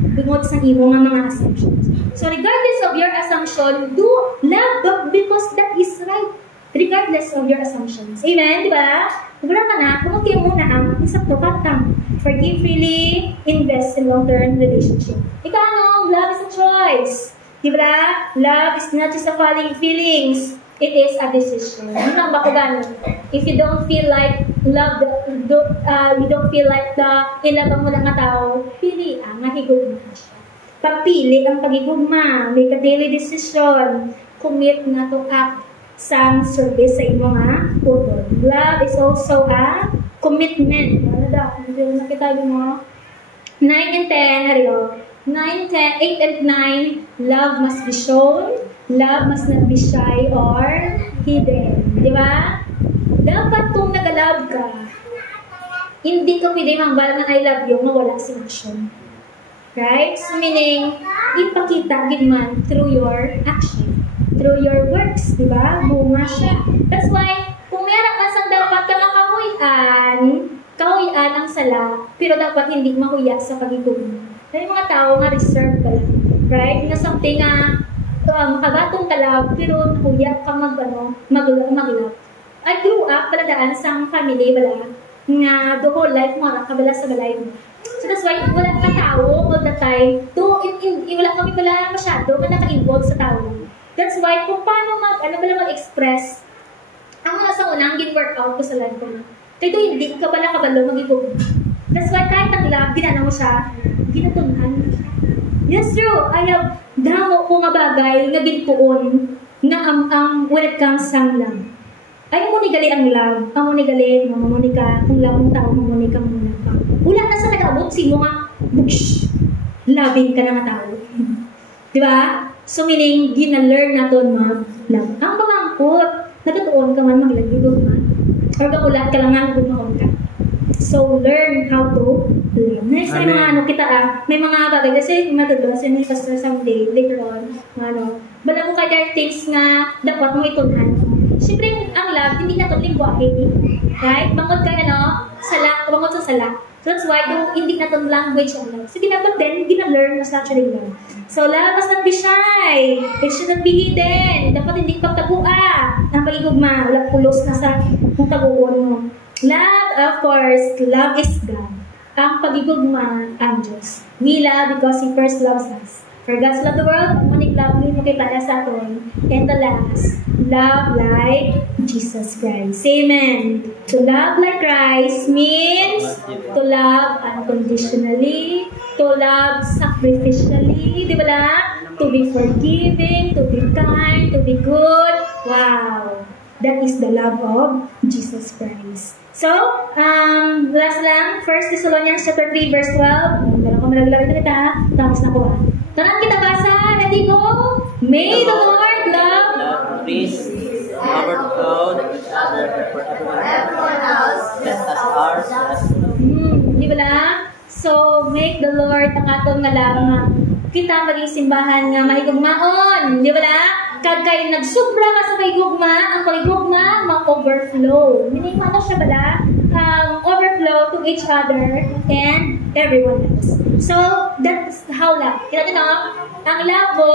Tungod sa imo nga mga assumptions. So regardless of your assumption, do love because that is right. Regardless of your assumptions. Amen? Di ba? Wala ka na, kumukya mo na ang isakto katang. Forgive freely, invest in long-term relationship. Ikaw love is a choice. Di ba? Love is not just a falling feelings. It is a decision. Ano ang bakugan? If you don't feel like love, you don't feel like ilabang mo lang nga tao, pili ang mahigugma siya. Papili ang pagigugma, make a daily decision, commit na to act sa service sa imo nga putol. Love is also a commitment. Ano daw? Nakita mo? 9 and 10, hariyo. 9, 10, 8 and 9, love must be shown. Love must not be shy or hidden. Di ba? Dapat kung nag-love ka, hindi ka pwede mangbalang ng I love you, mawala si action. Right? So meaning, ipakita din man through your action. Through your works. Di ba? Bunga siya. That's why, kung meron ka sang dapat ka kahuyan ang sala, pero dapat hindi mahuya sa pagigugma. May mga tao nga reserved ka lang. Right? Na something makabatong kalab, pero nahuya ka maglab. I grew up paladaan sa family, wala, nga the whole life mo kabala sa balay mo. So that's why wala ka tao all the time. Wala kami pala masyado na naka-involve sa tao. That's why kung paano mag-express ang mga sa unang gin-workout ko sa life ko na. Kaya hindi ka pala kabalo mag-igog. That's why kahit ang lab, ginana mo siya, ginatunhan. Yes, true. I have damo ko nga bagay nga ginpuon na when it comes sa lab. Ay mo ni gali ang lab, amo ni gali, mamuni ka, kung labong tao mamuni ka muna ka. Wala na sa nag-abot sino nga, bush, labing ka na nga tao. Diba? So meaning, gina-learn na to mag-lab. Ang pamangkot, nagatuon ka man maglagidog man. Or kakulat ka lang nga kung ka. So learn how to love. Next time mga ano kita may mga bagay kasi matadlos yun kasi someday, later on, bala mo kaya things nga dapat mo itunhan. Siyempre, ang love, hindi na ito lingwahe. Right? Bangod ka, bangod sa sala. So that's why, hindi na ito language ang love. So, but then, gina-learn mas naturally love. So, love must not be shy. It should not be hidden. Dapat hindi pagtagua. Ang pag-igugma, wala pulos na sa kung taguon mo. Love, of course, love is God. Ang pag-igugma, ang Diyos. We love because He first loves us. For God loved the world, unik love mo kita sa aton. And the last, love like Jesus Christ. Amen. To love like Christ means to love unconditionally, to love sacrificially, di ba lang? To be forgiving, to be kind, to be good. Wow! That is the love of Jesus Christ. So, last lang, 1 Thessalonians chapter 3, verse 12. Meron ko malaglag na kita, tapos na ko. Tanang kita basa, ready go? May the Lord love peace, overflow each other for everyone else, just as ours. Di ba lang? So, make the Lord ang atong nga lamang. Kita maging simbahan nga mahigugmaon. Di ba lang? Kagkay nagsubra ka sa paigugma, ang paigugma mag-overflow. Meaning, ano siya ba lang? Overflow to each other and everyone else. So, that's how love. Kita nyo, ang love mo,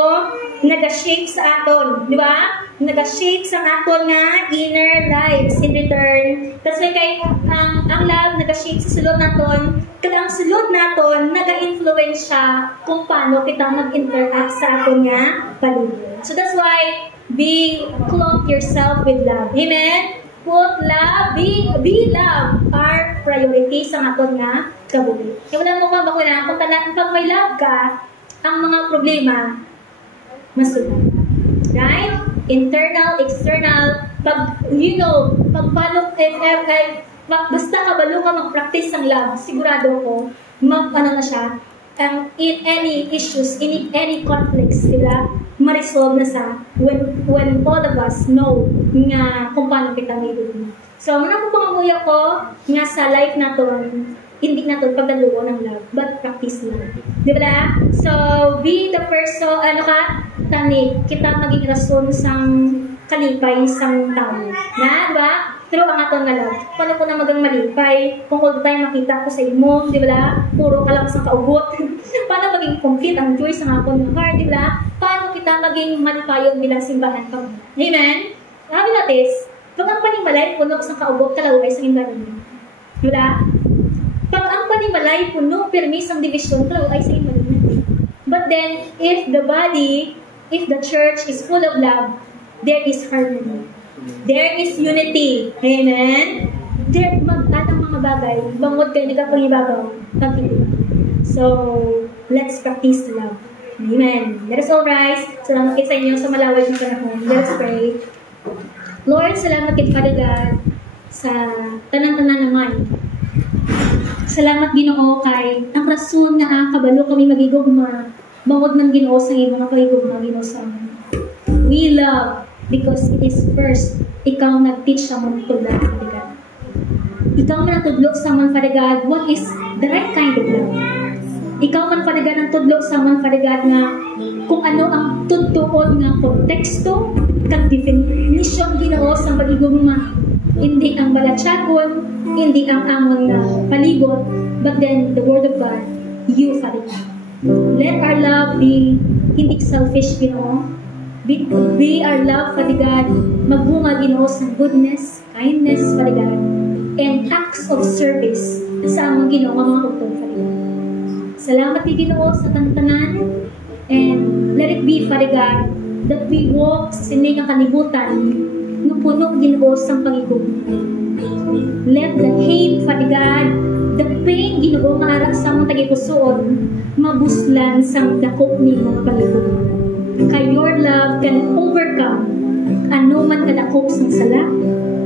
nag-shape sa aton. Di ba? Nag-shape sa aton nga inner lives in return. That's why kay ang love, nag-shape sa sulod naton. Kaya ang sulod naton, nag-influence siya kung paano kita mag-interact sa aton nga paligid. So, that's why clothe yourself with love. Amen? Put love, be love, our priority sa aton nga kabuhi. Kaya wala mo ka bakuna, pag may love ka, ang mga problema, masunod. Right? Internal, external, pag paano, basta kabalo ka mag-practice ng love, sigurado ko, na siya, in any issues, in any conflicts, diba? Ma-resolve na sa when all of us know nga kung paano kita may doon. So, muna po pangamuya ko nga sa life na to, hindi na to pagdaluo ng love, but practice love. Di ba? So, be the person, tani, kita maging rason sang kalipay sang tao. Na, di ba? Through ang atong nga love. Paano ko na magang malipay? Kung all the time makita ko sa imo, di ba? Puro kalakas ang kaugot. Paano maging complete ang joy sa akong heart, di ba? Paano kita maging malipayon bilang simbahan ka? Amen? Sabi natin, pag ang panimalay puno sa kaugot, kalaway sa imbahan. Di ba? Pag ang panimalay puno, permis ang division, kalaway sa imbahan. But then, if the body, if the church is full of love, there is harmony. There is unity. Amen? There, magtatang mga bagay, bangod kayo, nagkapangibabaw, pag-ibig. So, let's practice love. Amen. Let us all rise. Salamat kayo sa inyo sa malawag ng panahon. Let us pray. Lord, salamat kayo, Father God, sa tanang-tanan naman. Salamat, Ginoo, kay ang rason nga kabalo kami magigugma, bangod ng Ginoo sa iyo, mga pagigugma, Ginoo sa amin. We love because it is first, ikaw nag-teach sa mga tudlok, Father God. Ikaw man natudlok sa mga, Father God, what is the right kind of love? Ikaw man, Father God, ang tudlok sa mga, Father God, nga kung ano ang tutuon nga konteksto, kag definition, Ginoo, sa pagigugma. Hindi ang balatsagon, hindi ang amon nga paligot, but then the Word of God, you, Father God. Let our love be hindi selfish, Ginoo. Be our love, Father God, magbunga, Ginoo, sa goodness, kindness, Father God. and acts of service sa among Ginoo nga mga utod Father. Salamat kay Ginoo sa tantanan, and let it be Father God that we walk sa sining nga kalibutan no puno Ginoo sang pagigugma. Let the hate Father God, the pain Ginoo nga ara sa among tagipusoon mabuslan sang dakop ni mga pagigugma. Kay your love can overcome ano man kadakop sang sala,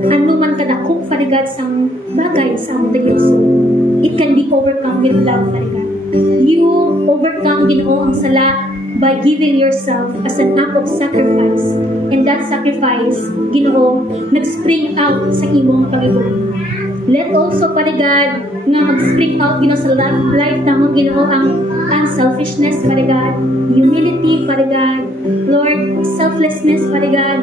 ano man kadakop Father God sang bagay sa among tagipusoon. It can be overcome with love Father God. You overcome Ginoo ang sala by giving yourself as an act of sacrifice, and that sacrifice Ginoo nag-spring out sa imong pagigugma. Let also Father God nga mag-spring out Ginoo sa life namon Ginoo ang unselfishness Father God, humility Father God, Lord, selflessness Father God,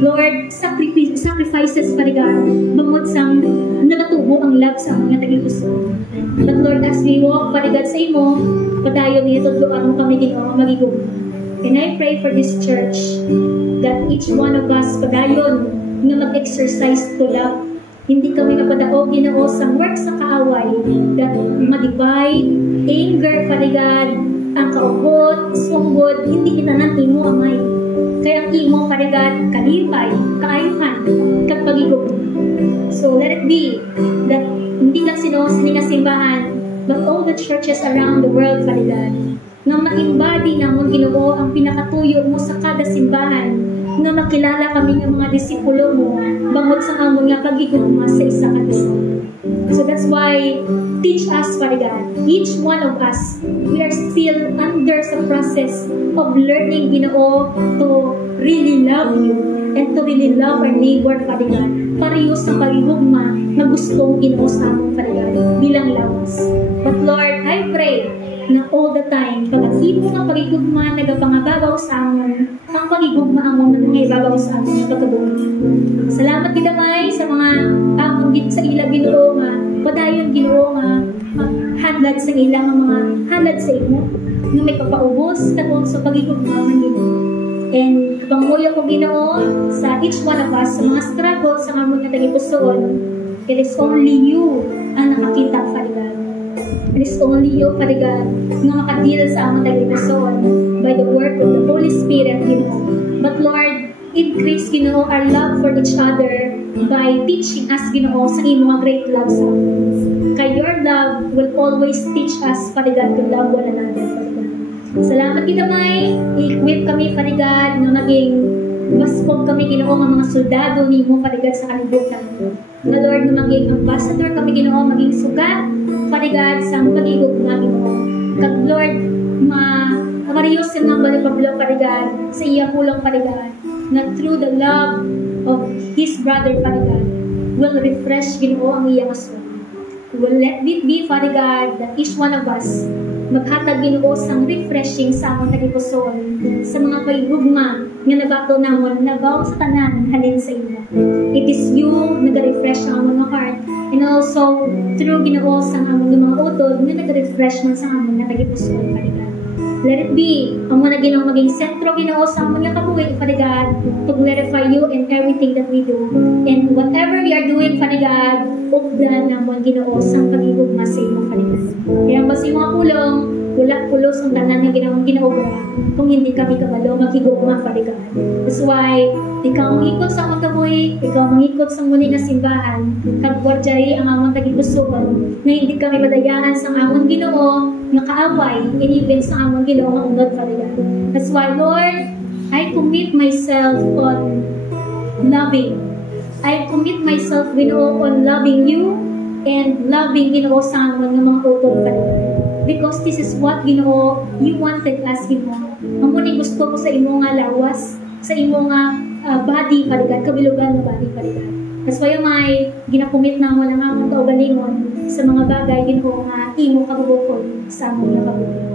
Lord, sacrifices Father God, bangod sang nagatubo ang love sa mga tagipuso. But Lord, as we walk Father God sa imo, padayon niyo tudloan mo kami Ginoo magigugma. And I pray for this church that each one of us padayon nga mag-exercise to love. Hindi kami napadaog Ginoo sa work sa kaaway that madibay, anger, Father ang kaugod, sunggod, hindi kita natin mo amay. Kaya ang imo, Father kalipay, kaayuhan, kag pagigugma. So let it be that hindi lang sining nga simbahan, but all the churches around the world, Father God, nga ma-embody namon Ginoo ang pinakatuyo mo sa kada simbahan, nga makilala kami ng mga disipulo mo bangod sa amon nga pagigugma sa isa ka isa. So that's why teach us Father God, each one of us, we are still under the process of learning Ginoo to really love you and to really love our neighbor Father God, pareho sa pagigugma na gustong Ginoo sa amon Father God bilang lawas. But Lord, I pray na all the time, pag-atibo ng pagigugma nagapangababaw sa amon, ang pagigugma amon na nangibabaw sa amon ng pagkabuhay. Salamat gidamay sa mga amon sa ila Ginoo nga, padayon Ginoo nga, hadlad sa ilang mga hadlad sa imo, na may papaubos katong sa pagigugma ng Ginoo. And panguyo ko Ginoo sa each one of us, sa mga struggles sa amon nga tagipusoon, it is only you ang nakakita Father God. It is only you, Father God, nga makadil sa among tagipusoon by the work of the Holy Spirit, Ginoo. But Lord, increase, Ginoo, our love for each other by teaching us, Ginoo, sa imong great love sa amin. Kay your love will always teach us, Father God, to love one another, Father God. Salamat gidamay, i-equip kami, Father God, na naging baskog kami, Ginoo, ng mga soldado ni mo, Father God, sa kalibutan. Na Lord, na maging ambassador kami, Ginoo, maging sugat, Father God, sa pagigugma, Ginoo. Kag Lord, makariyos sa mga balipablo, Father God, sa iya pulang, Father God, na through the love of His brother, Father God, will refresh, Ginoo, ang iyang soul. Will let it be, Father God, that each one of us maghatag, Ginoo, sang refreshing sa among tagipusoon sa mga pagigugma nga nabato namon nabaw sa tanan halin sa imo. It is you nag-refresh sa among heart, and also through Ginoo sa among mga utod nga nag-refresh man sa among tagipusoon, Father God. Let it be ang mga Ginoo maging sentro, Ginoo, sa among kabuhi, Father God, to glorify you in everything that we do, and whatever we are doing, Father God, updan namon, Ginoo, sa pagigugma sa imo, Father God. Kaya ba sa mga pulong, wala pulos ang tanan nga ginaobra kung hindi kami kabalo maghigugma, Father God. That's why ikaw mangikot sa among kabuhi, ikaw mangikot sa muli nga simbahan, kag gwardyari ang among tagipusoon, na hindi kami madayaan sa among Ginoo nga kaaway, and even sa among Ginoo nga unod, Father God. That's why, Lord, I commit myself on loving. I commit myself, Ginoo, on loving you and loving, Ginoo, sa among mga utod, Father God. Because this is what, Ginoo, you wanted us, Ginoo. Ang muna gusto ko sa imo nga lawas, sa imo nga body, Father God, kabilugan na body, Father God. That's why may ginakumit na mo lang among kaugalingon sa mga bagay, Ginoo, nga imo kabubukod sa among nga kabubuhay.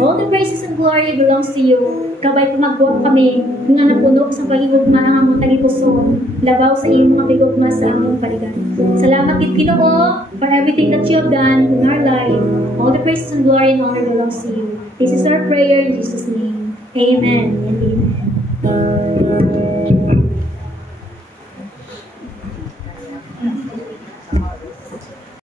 All the praises and glory belongs to you. Kabay tumagbuhat kami nga napuno sa pagigugma ang among tagipusoon, labaw sa iyong mga pagigugma sa among paligan. Salamat gid, Ginoo, for everything that you have done in our life. All the praises and glory and honor belongs to you. This is our prayer in Jesus' name. Amen and amen.